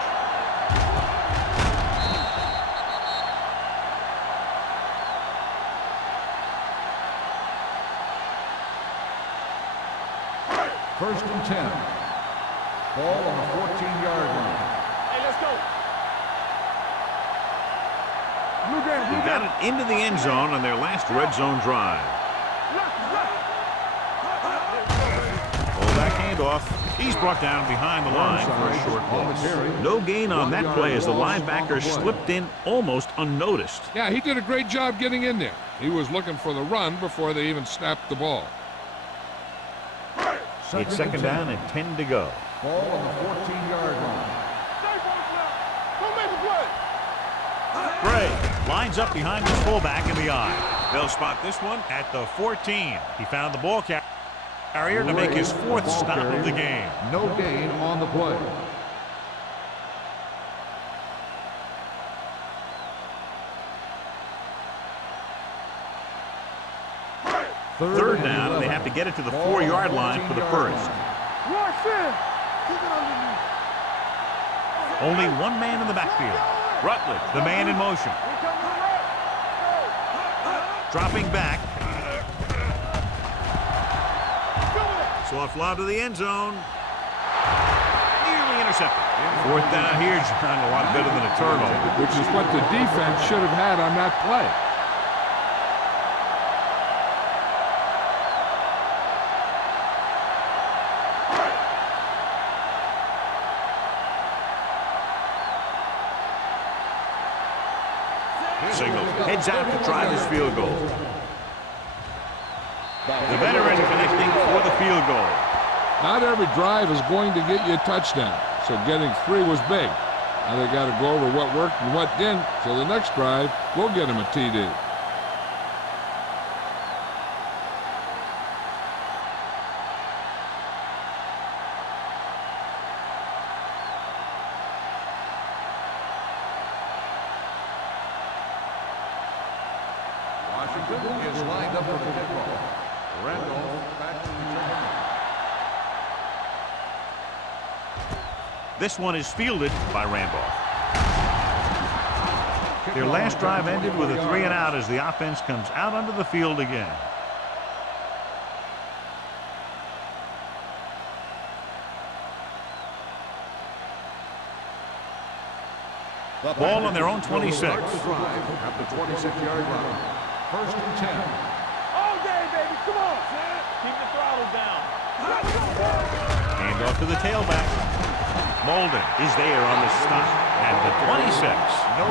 First and 10. Ball on the 14-yard line. Hey, let's go. He got it into the end zone on their last red zone drive. Pull back handoff. He's brought down behind the line for a short loss. No gain on that play as the linebacker slipped in almost unnoticed. Yeah, he did a great job getting in there. He was looking for the run before they even snapped the ball. It's 2nd down and 10 to go. Ball on the 14-yard line. Don't make a play. Gray lines up behind his fullback in the eye. They'll spot this one at the 14. He found the ball carrier. Carrier to make his 4th stop of the game. No gain on the play. Third down, and they have to get it to the 4-yard line for the first. Rush in. Keep it underneath. Only one man in the backfield. Rutledge, the man in motion. Dropping back. Soft lob to the end zone. Nearly intercepted. 4th down here, John, a lot better than a turnover. Which is what the defense should have had on that play. Signal heads out to try this field goal. The veteran connecting for the field goal. Not every drive is going to get you a touchdown, so getting 3 was big. Now they got to go over what worked and what didn't, so the next drive will get him a TD. Washington is lined up for the kickoff. Randolph back to return. This one is fielded by Randolph. Their last drive ended with a 3-and-out as the offense comes out onto the field again. Ball on their own 26. At the 26-yard line. 1st and 10. All day, baby. Come on. Keep the throttle down. Hand off to the tailback. Molden is there on the stop at the 26.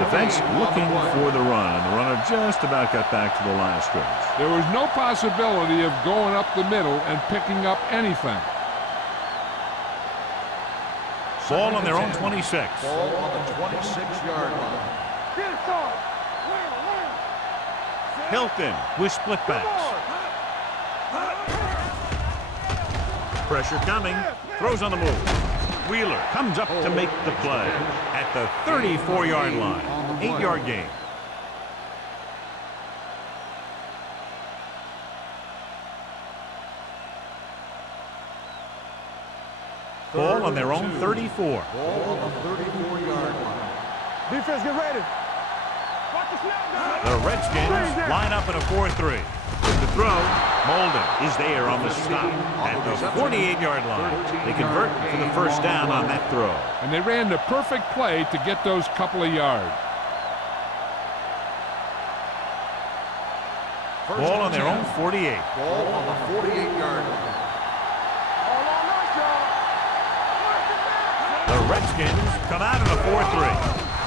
Defense looking for the run, and the runner just about got back to the line of scrimmage. There was no possibility of going up the middle and picking up anything. Ball on their own 26. Ball on the 26-yard line. Get it started. Win. Hilton with split backs. Pressure coming. Throws on the move. Wheeler comes up to make the play at the 34-yard line. 8-yard gain. Ball on their own 34. Ball on the 34-yard line. Defense, get ready. Watch the snap, guys. The Redskins line up in a 4-3. The throw, Molden is there on the stop at the 48-yard line. They convert for the first down on that throw. And they ran the perfect play to get those couple of yards. Ball on their own 48. Ball on the 48-yard line. All on us, y'all. The Redskins come out in a 4-3.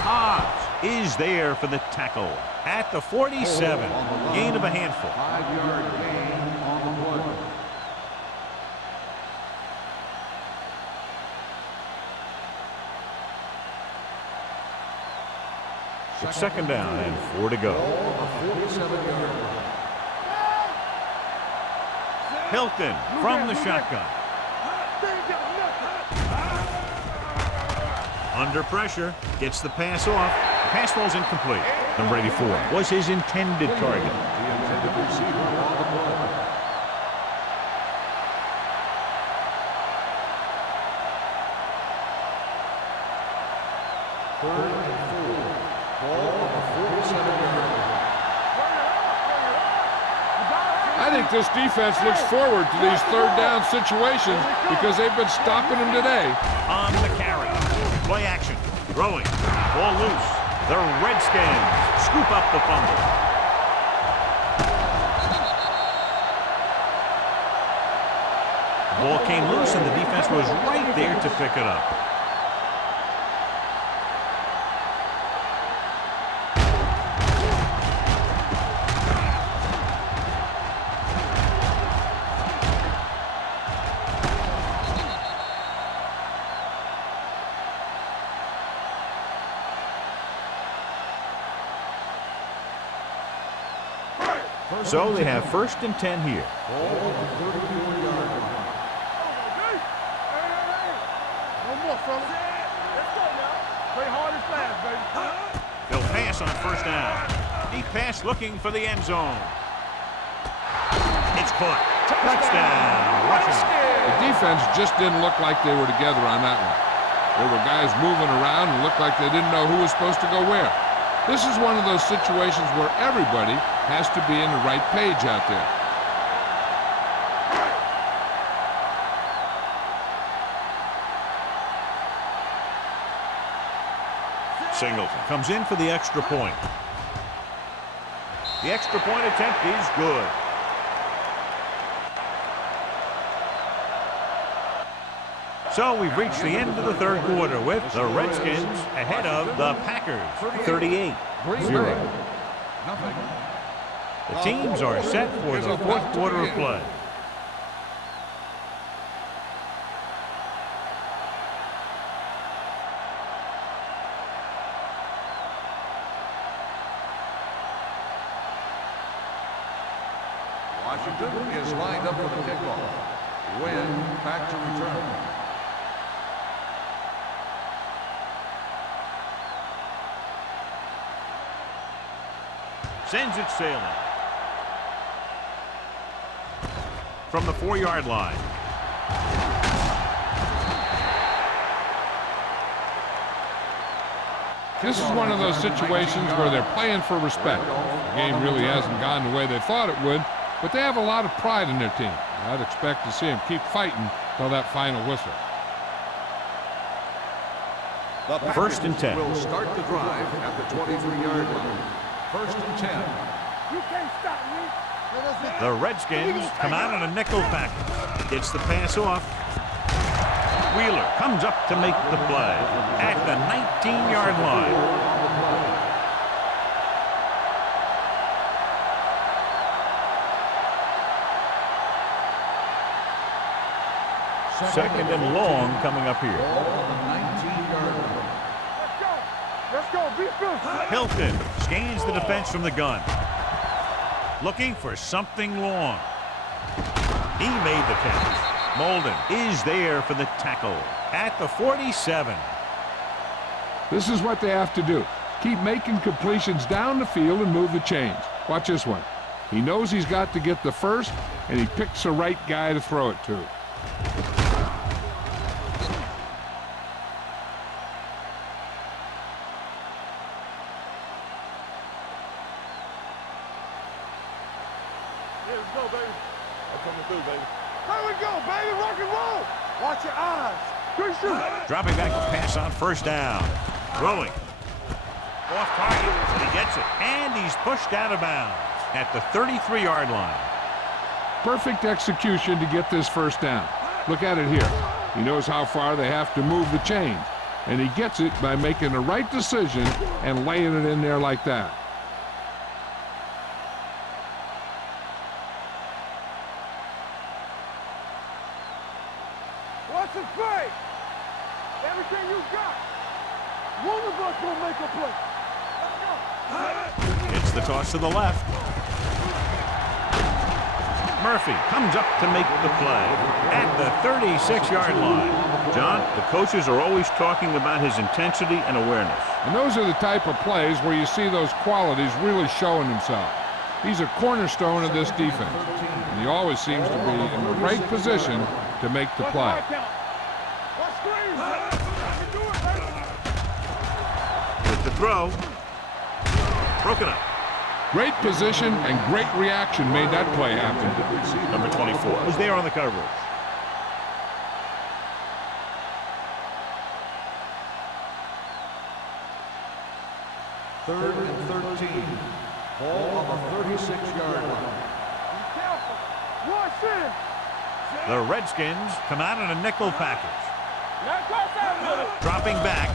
Hobbs is there for the tackle at the 47. Gain of a handful. 5-yard gain on the play. It's 2nd down and 4 to go. Ball on the 47-yard line. Hilton from the shotgun. Under pressure, gets the pass off. The pass falls incomplete. Number 84 was his intended target. The intended receiver on the play. Third and 4. Ball on the 47-yard line. I think this defense looks forward to these 3rd down situations because they've been stopping them today. On the carry. Play action. Throwing. Ball loose. The Redskins scoop up the fumble. The ball came loose and the defense was right there to pick it up. So they have 1st and 10 here. Ball on the 34-yard line. on, fella. Let's go now. Play hard and fast, baby. They'll pass on first down. Deep pass looking for the end zone. It's caught. Touchdown. Washington. The defense just didn't look like they were together on that one. There were guys moving around and looked like they didn't know who was supposed to go where. This is one of those situations where everybody has to be in the right page out there. Singleton comes in for the extra point. The extra point attempt is good. So we've reached the end of the third quarter with the Redskins ahead of the Packers, 38-0. The teams are set for the fourth quarter of play. Washington is lined up for the kickoff. Win back to return. Sends it sailing. From the 4-yard line. This is one of those situations where they're playing for respect. The game really hasn't gone the way they thought it would, but they have a lot of pride in their team. I'd expect to see them keep fighting till that final whistle. The First and 10. Will start the drive at the 23-yard line. First and 10. You can't stop me. The Redskins come out on a nickel package. Gets the pass off. Wheeler comes up to make the play at the 19-yard line. Second and long coming up here. Let's go. Be fierce. Hilton scans the defense from the gun. Looking for something long. He made the catch. Molden is there for the tackle at the 47. This is what they have to do. Keep making completions down the field and move the chains. Watch this one. He knows he's got to get the first, and he picks the right guy to throw it to. Let's go, baby. I'm coming through, baby. There we go, baby. Rock and roll. Watch your eyes. Good shoot. Dropping back to pass on first down. Throwing. Off target, and he gets it. And he's pushed out of bounds at the 33-yard line. Perfect execution to get this first down. Look at it here. He knows how far they have to move the chains, and he gets it by making the right decision and laying it in there like that. Watch it play. Everything you got. One of us will make a play. Let's go. It's the toss to the left. Murphy comes up to make the play at the 36-yard line. John, the coaches are always talking about his intensity and awareness. And those are the type of plays where you see those qualities really showing themselves. He's a cornerstone of this defense, and he always seems to be in the right position to make the play. With the throw, broken up. Great position and great reaction made that play happen. Number 24 was there on the coverage. Third and 13. Ball on the 36-yard line. Be careful. Watch it. The Redskins come out in a nickel package. Now cross out with it. Dropping back.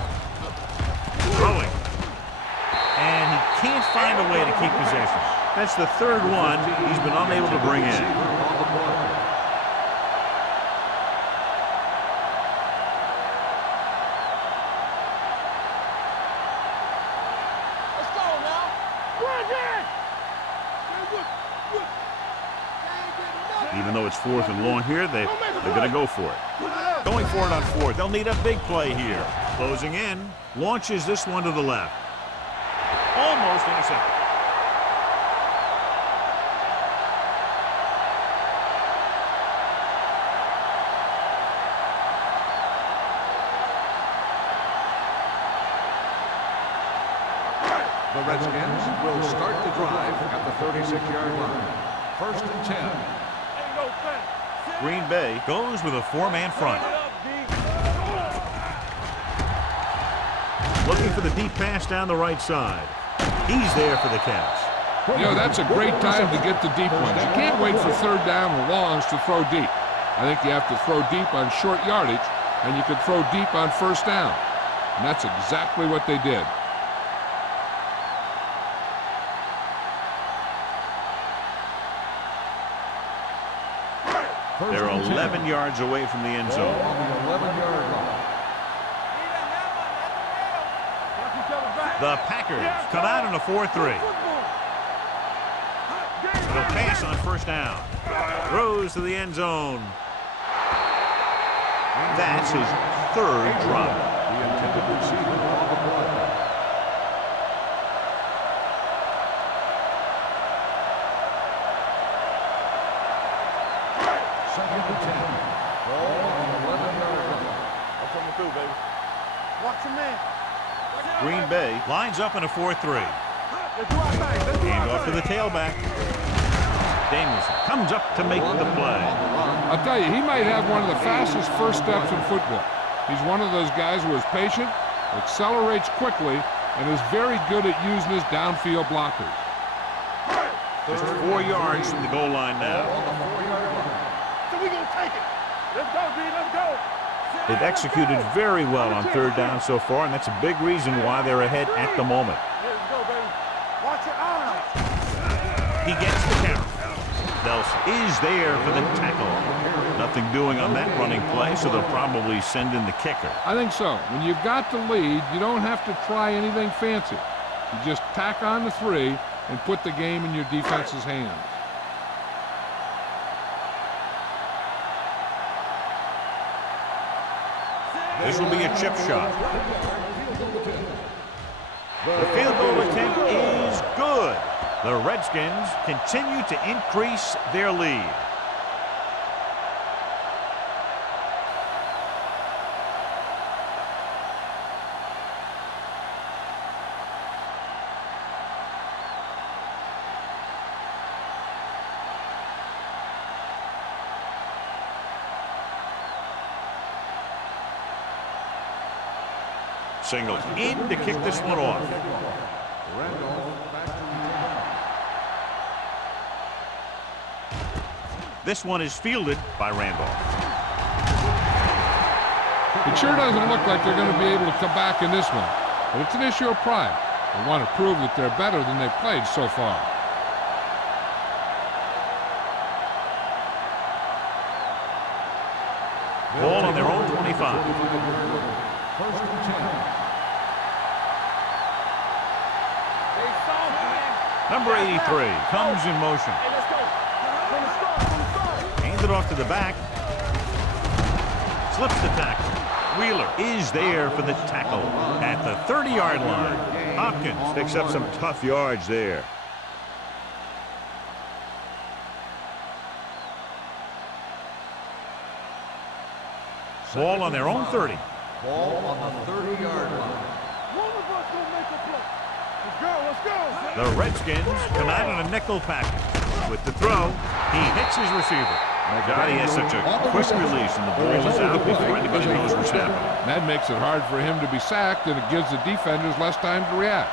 Throwing. And he can't find a way to keep possession. That's the third one he's been unable to bring in. Let's go now. Bring it. Even though it's 4th and long here, they're going to go for it. Going for it on 4th. They'll need a big play here. Closing in. Launches this one to the left. Almost intercepted. The Redskins will start the drive at the 36-yard line. 1st and 10. Green Bay goes with a 4-man front. Looking for the deep pass down the right side. He's there for the catch. You know, that's a great time to get the deep ones. You can't wait for 3rd down or longs to throw deep. I think you have to throw deep on short yardage, and you can throw deep on 1st down. And that's exactly what they did. They're 11 yards away from the end zone. On the 11-yard line. The Packers come out in a 4-3. They'll pass on 1st down. Throws to the end zone. That's his 3rd drop. The intended receiver on the play. Second and 10. Ball on the 11-yard line. I'm coming through, baby. Watch your man. Green Bay lines up in a 4-3. Hand off to the tailback. Danielson comes up to make the play. I'll tell you, he might have one of the fastest first steps in football. He's one of those guys who is patient, accelerates quickly, and is very good at using his downfield blockers. Just 4 yards from the goal line now. So we gonna take it. Let's go, D. Let's go. They've executed very well on 3rd down so far, and that's a big reason why they're ahead at the moment. Let's go, baby. Watch your eyes. He gets the count. Nelson is there for the tackle. Nothing doing on that running play, so they'll probably send in the kicker. I think so. When you've got the lead, you don't have to try anything fancy. You just tack on the 3 and put the game in your defense's hands. This will be a chip shot. The field goal attempt is good. The Redskins continue to increase their lead. Singles in to kick this one off. This one is fielded by Randolph. It sure doesn't look like they're going to be able to come back in this one, but it's an issue of pride. They want to prove that they're better than they've played so far. Ball on their own 25. 1st and 10. Number 83 comes in motion. Hands it off to the back. Slips the tackle. Wheeler is there for the tackle at the 30-yard line. Hopkins picks up some tough yards there. Ball on their own 30. Ball on the 30-yard line. One of us gonna make a play. Let's go, let's go. The Redskins come out in a nickel package. With the throw, he hits his receiver. My God, he has such a quick release, and the ball is out before anybody knows what's happening. That makes it hard for him to be sacked, and it gives the defenders less time to react.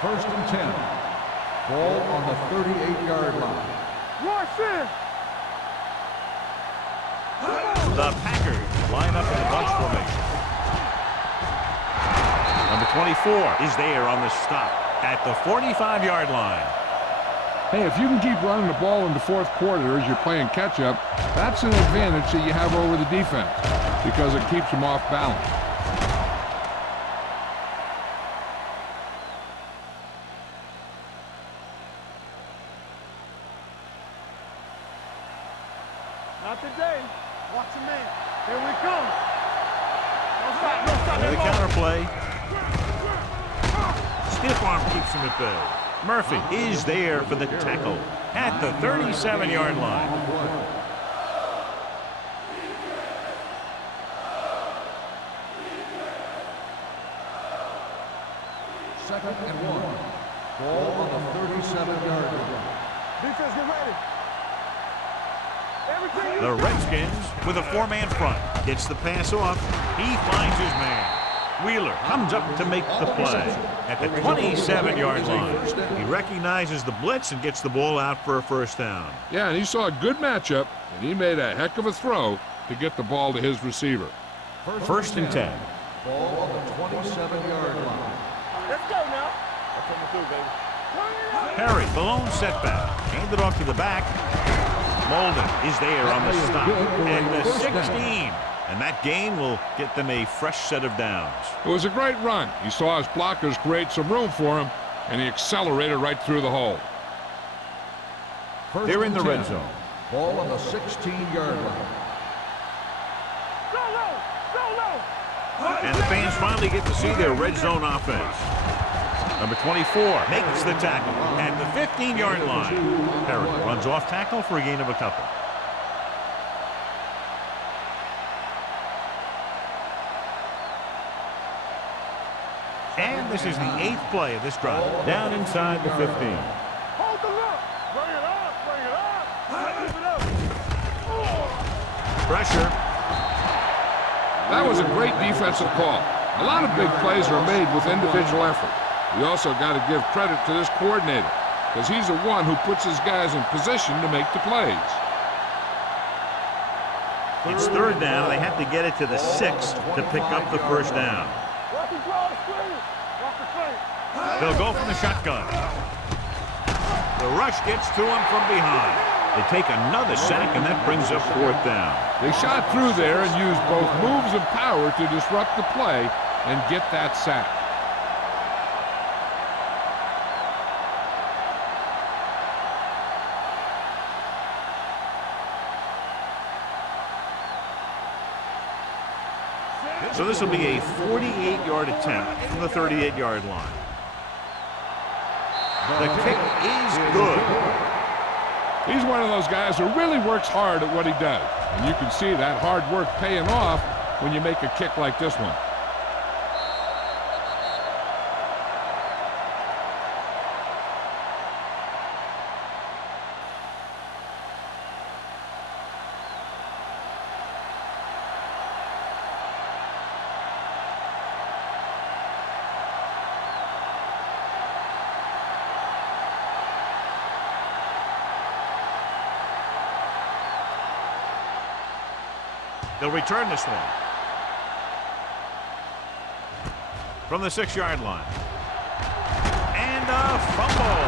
1st and 10. Ball on the 38-yard line. Watch this. The Packers line up in a bunch formation. Number 24 is there on the stop at the 45-yard line. Hey, if you can keep running the ball in the 4th quarter as you're playing catch-up, that's an advantage that you have over the defense because it keeps them off balance. the counter play. Stiff arm keeps him at bay. Murphy is there for the tackle at the 37-yard line. Second and 1. Ball on the 37-yard line. Defense, get ready. The Redskins with a 4-man front. Gets the pass off. He finds his man. Wheeler comes up to make the play at the 27-yard line. He recognizes the blitz and gets the ball out for a first down. Yeah, and he saw a good matchup, and he made a heck of a throw to get the ball to his receiver. First and 10. Ball on the 27-yard line. Let's go now. I'm coming through, baby. Perry, the lone setback. Handed off to the back. Molden is there on the stop. And the 16. And that gain will get them a fresh set of downs. It was a great run. He saw his blockers create some room for him, and he accelerated right through the hole. They're in the red zone. Ball on the 16-yard line. Go low. Go low. And the fans finally get to see their red zone offense. Number 24 makes the tackle at the 15-yard line. Perry runs off tackle for a gain of a couple. And this is the 8th play of this drive. Down inside the 15. Hold the look. Bring it up. Bring it up. Leave it up. Pressure. That was a great defensive call. A lot of big plays are made with individual effort. We also got to give credit to this coordinator, because he's the one who puts his guys in position to make the plays. It's third down. They have to get it to the 6 to pick up the first down. Walk the draw the screen. Walk the screen. They'll go from the shotgun. The rush gets to him from behind. They take another sack, and that brings up fourth down. They shot through there and used both moves and power to disrupt the play and get that sack. So this will be a 48-yard attempt from the 38-yard line. The kick is good. He's one of those guys who really works hard at what he does. And you can see that hard work paying off when you make a kick like this one. They'll return this one. From the 6-yard line. And a fumble.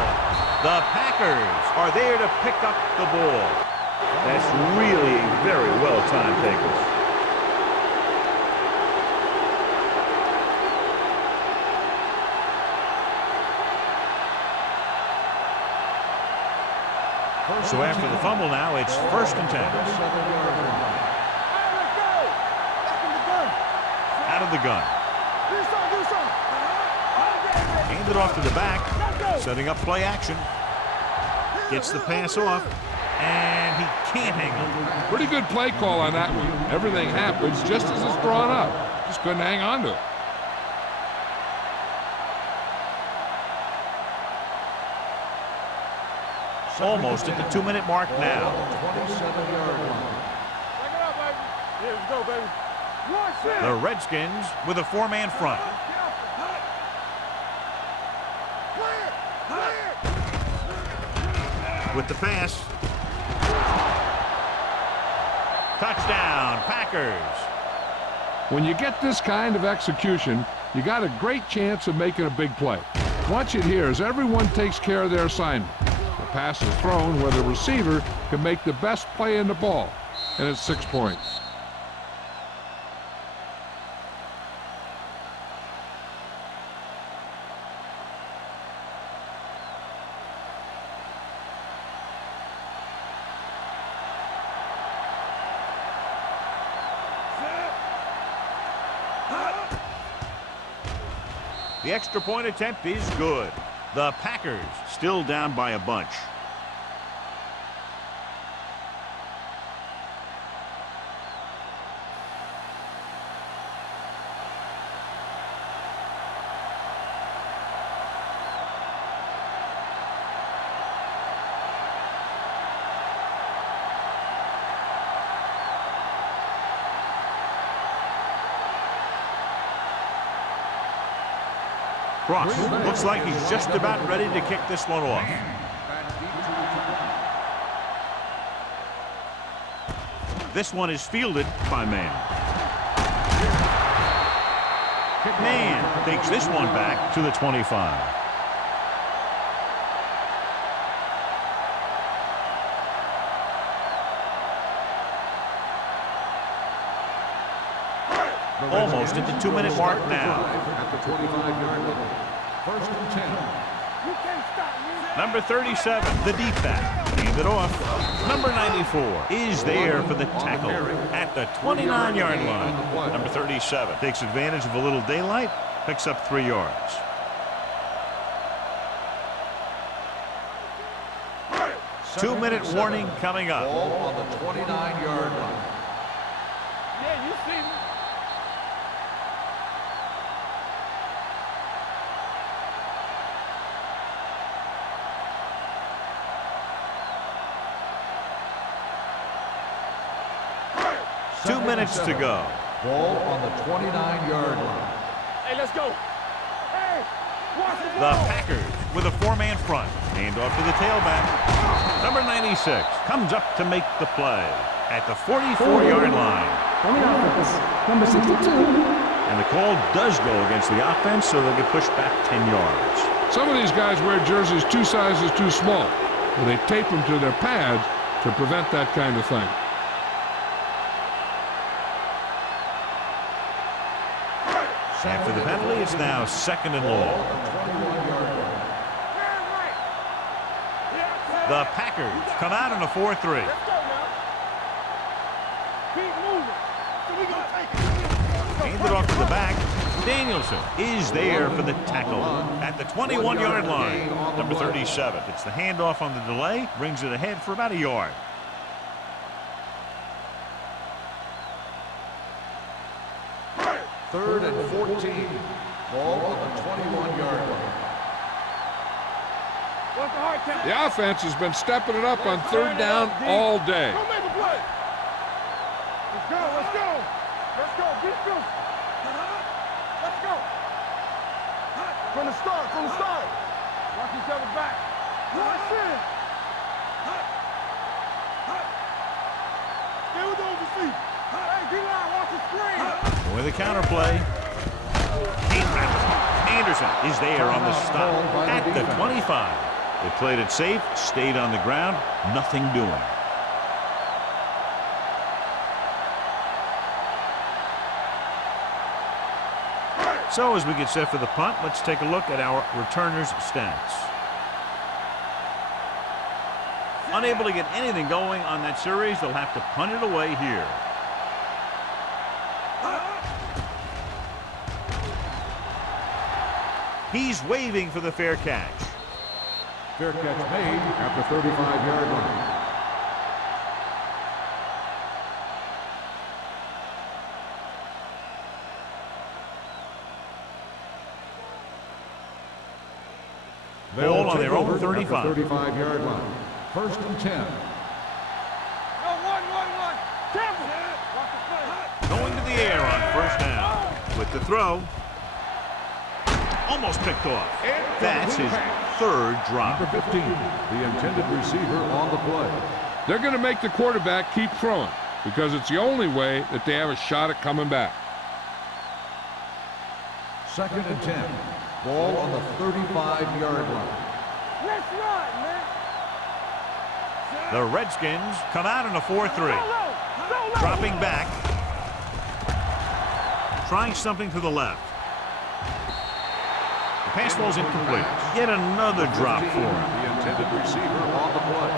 The Packers are there to pick up the ball. That's really a very well-timed tackle. So after the fumble now, it's first and 10. Out of the gun. Handed off to the back. Setting up play action. Gets the pass off. And he can't hang on. Pretty good play call on that one. Everything happens just as it's drawn up. Just couldn't hang on to it. Almost at the 2-minute mark now. 27-yard line. Check it out, baby. Here we go, baby. The Redskins with a 4-man front. With the pass. Touchdown, Packers. When you get this kind of execution, you got a great chance of making a big play. Watch it here as everyone takes care of their assignment. The pass is thrown where the receiver can make the best play in the ball, and it's 6 points. The extra point attempt is good. The Packers still down by a bunch. Cross. Looks like he's just about ready to kick this one off. This one is fielded by Mann. Mann takes this one back to the 25. Almost at the 2-minute mark now. At the 25-yard line. First and 10. You can't stop me. Number 37, the deep back. Hand it off. Number 94 is there for the tackle at the 29-yard line. Number 37 takes advantage of a little daylight, picks up 3 yards. Two-minute warning coming up. Ball on the 29-yard line. Yeah, you see me. Two minutes to go. Ball on the 29-yard line. Hey, let's go. Hey, watch the The ball. Packers with a 4-man front. Hand off to the tailback. Number 96 comes up to make the play at the 44-yard line. On the offense, number 62. And the call does go against the offense, so they'll get pushed back 10 yards. Some of these guys wear jerseys 2 sizes too small, and they tape them to their pads to prevent that kind of thing. After the penalty, it's now 2nd and long. The Packers come out in a 4-3. Let's go now. Keep moving. So we gonna take it. Hand it off to the back. Danielson is there for the tackle at the 21-yard line. Number 37. It's the handoff on the delay, brings it ahead for about a yard. Third and 14. Ball on the 21-yard line. What's the hard count? The offense has been stepping it up on 3rd down all day. Go make a play. Let's go. Let's go. Let's go. Get through. Let's go. From the start. From the start. Watch each other back. That's it. Stay with those feet. Hey, D-line, watch the screen. With a counter play. Anderson is there on the stop at the 25. They played it safe, stayed on the ground, nothing doing. So as we get set for the punt, let's take a look at our returners' stats. Unable to get anything going on that series, they'll have to punt it away here. He's waving for the fair catch. Fair catch made at the 35-yard line. Ball on their own 35. 35-yard line. First and 10. No, one. Careful. Watch the play. Going to the air on 1st down. With the throw. Almost picked off. That's his 3rd drop. Number 15, the intended receiver on the play. They're going to make the quarterback keep throwing because it's the only way that they have a shot at coming back. 2nd and 10. Ball on the 35-yard line. Let's run, man. The Redskins come out in a 4-3. Go low. Dropping back. Trying something to the left. The pass ball's incomplete. Yet another drop for him. The intended receiver on the play.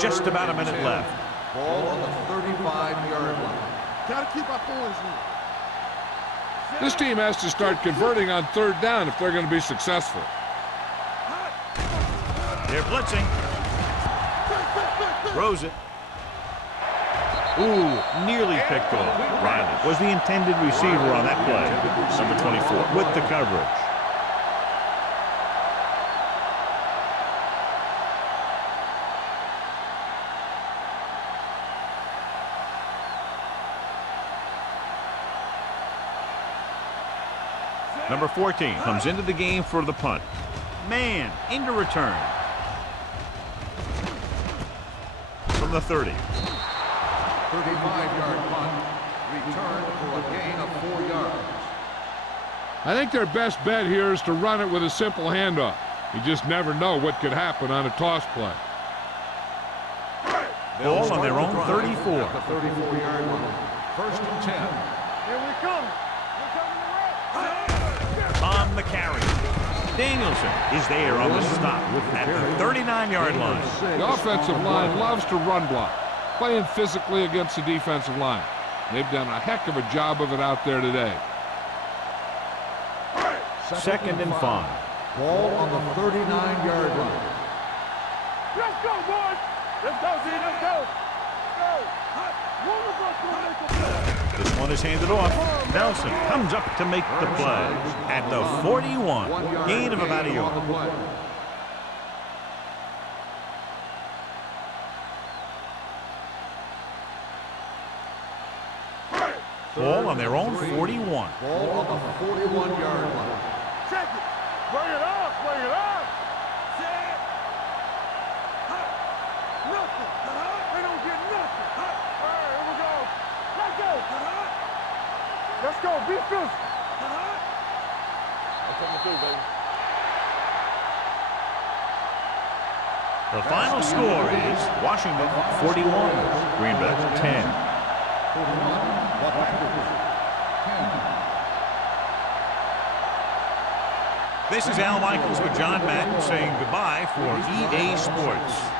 Just about a minute left. Ball on the 35-yard line. Gotta keep our points in. This team has to start converting on third down if they're going to be successful. They're blitzing. Throws it. Ooh, nearly picked off. Riley was the intended receiver on that play. Number 24 with the coverage. Number 14 comes into the game for the punt. Man, into return. From the 30. 35-yard punt. Return for a gain of 4 yards. I think their best bet here is to run it with a simple handoff. You just never know what could happen on a toss play. Ball on their own 34. At the 34-yard line. First and 10. Here we come. We're coming to On the carry. Danielson is there on the stop at the 39-yard line. The offensive line loves to run block, playing physically against the defensive line. They've done a heck of a job of it out there today. Second and 5. Ball on the 39-yard line. Let's go, boys. Let's go, Z. Let's go. Let's go. One of us will make a play. This one is handed off. Nelson comes up to make the play at the 41. Gain of about a yard. Ball on their own 41. Ball on the 41-yard line. Check it. Bring it up. Bring it up. Set. Nothing. They don't get nothing. All right, here we go. Let's go. Let's go. Be physical. That's what we do, baby. The final score is Washington 41, Green Bay 10. This is Al Michaels with John Madden saying goodbye for EA Sports.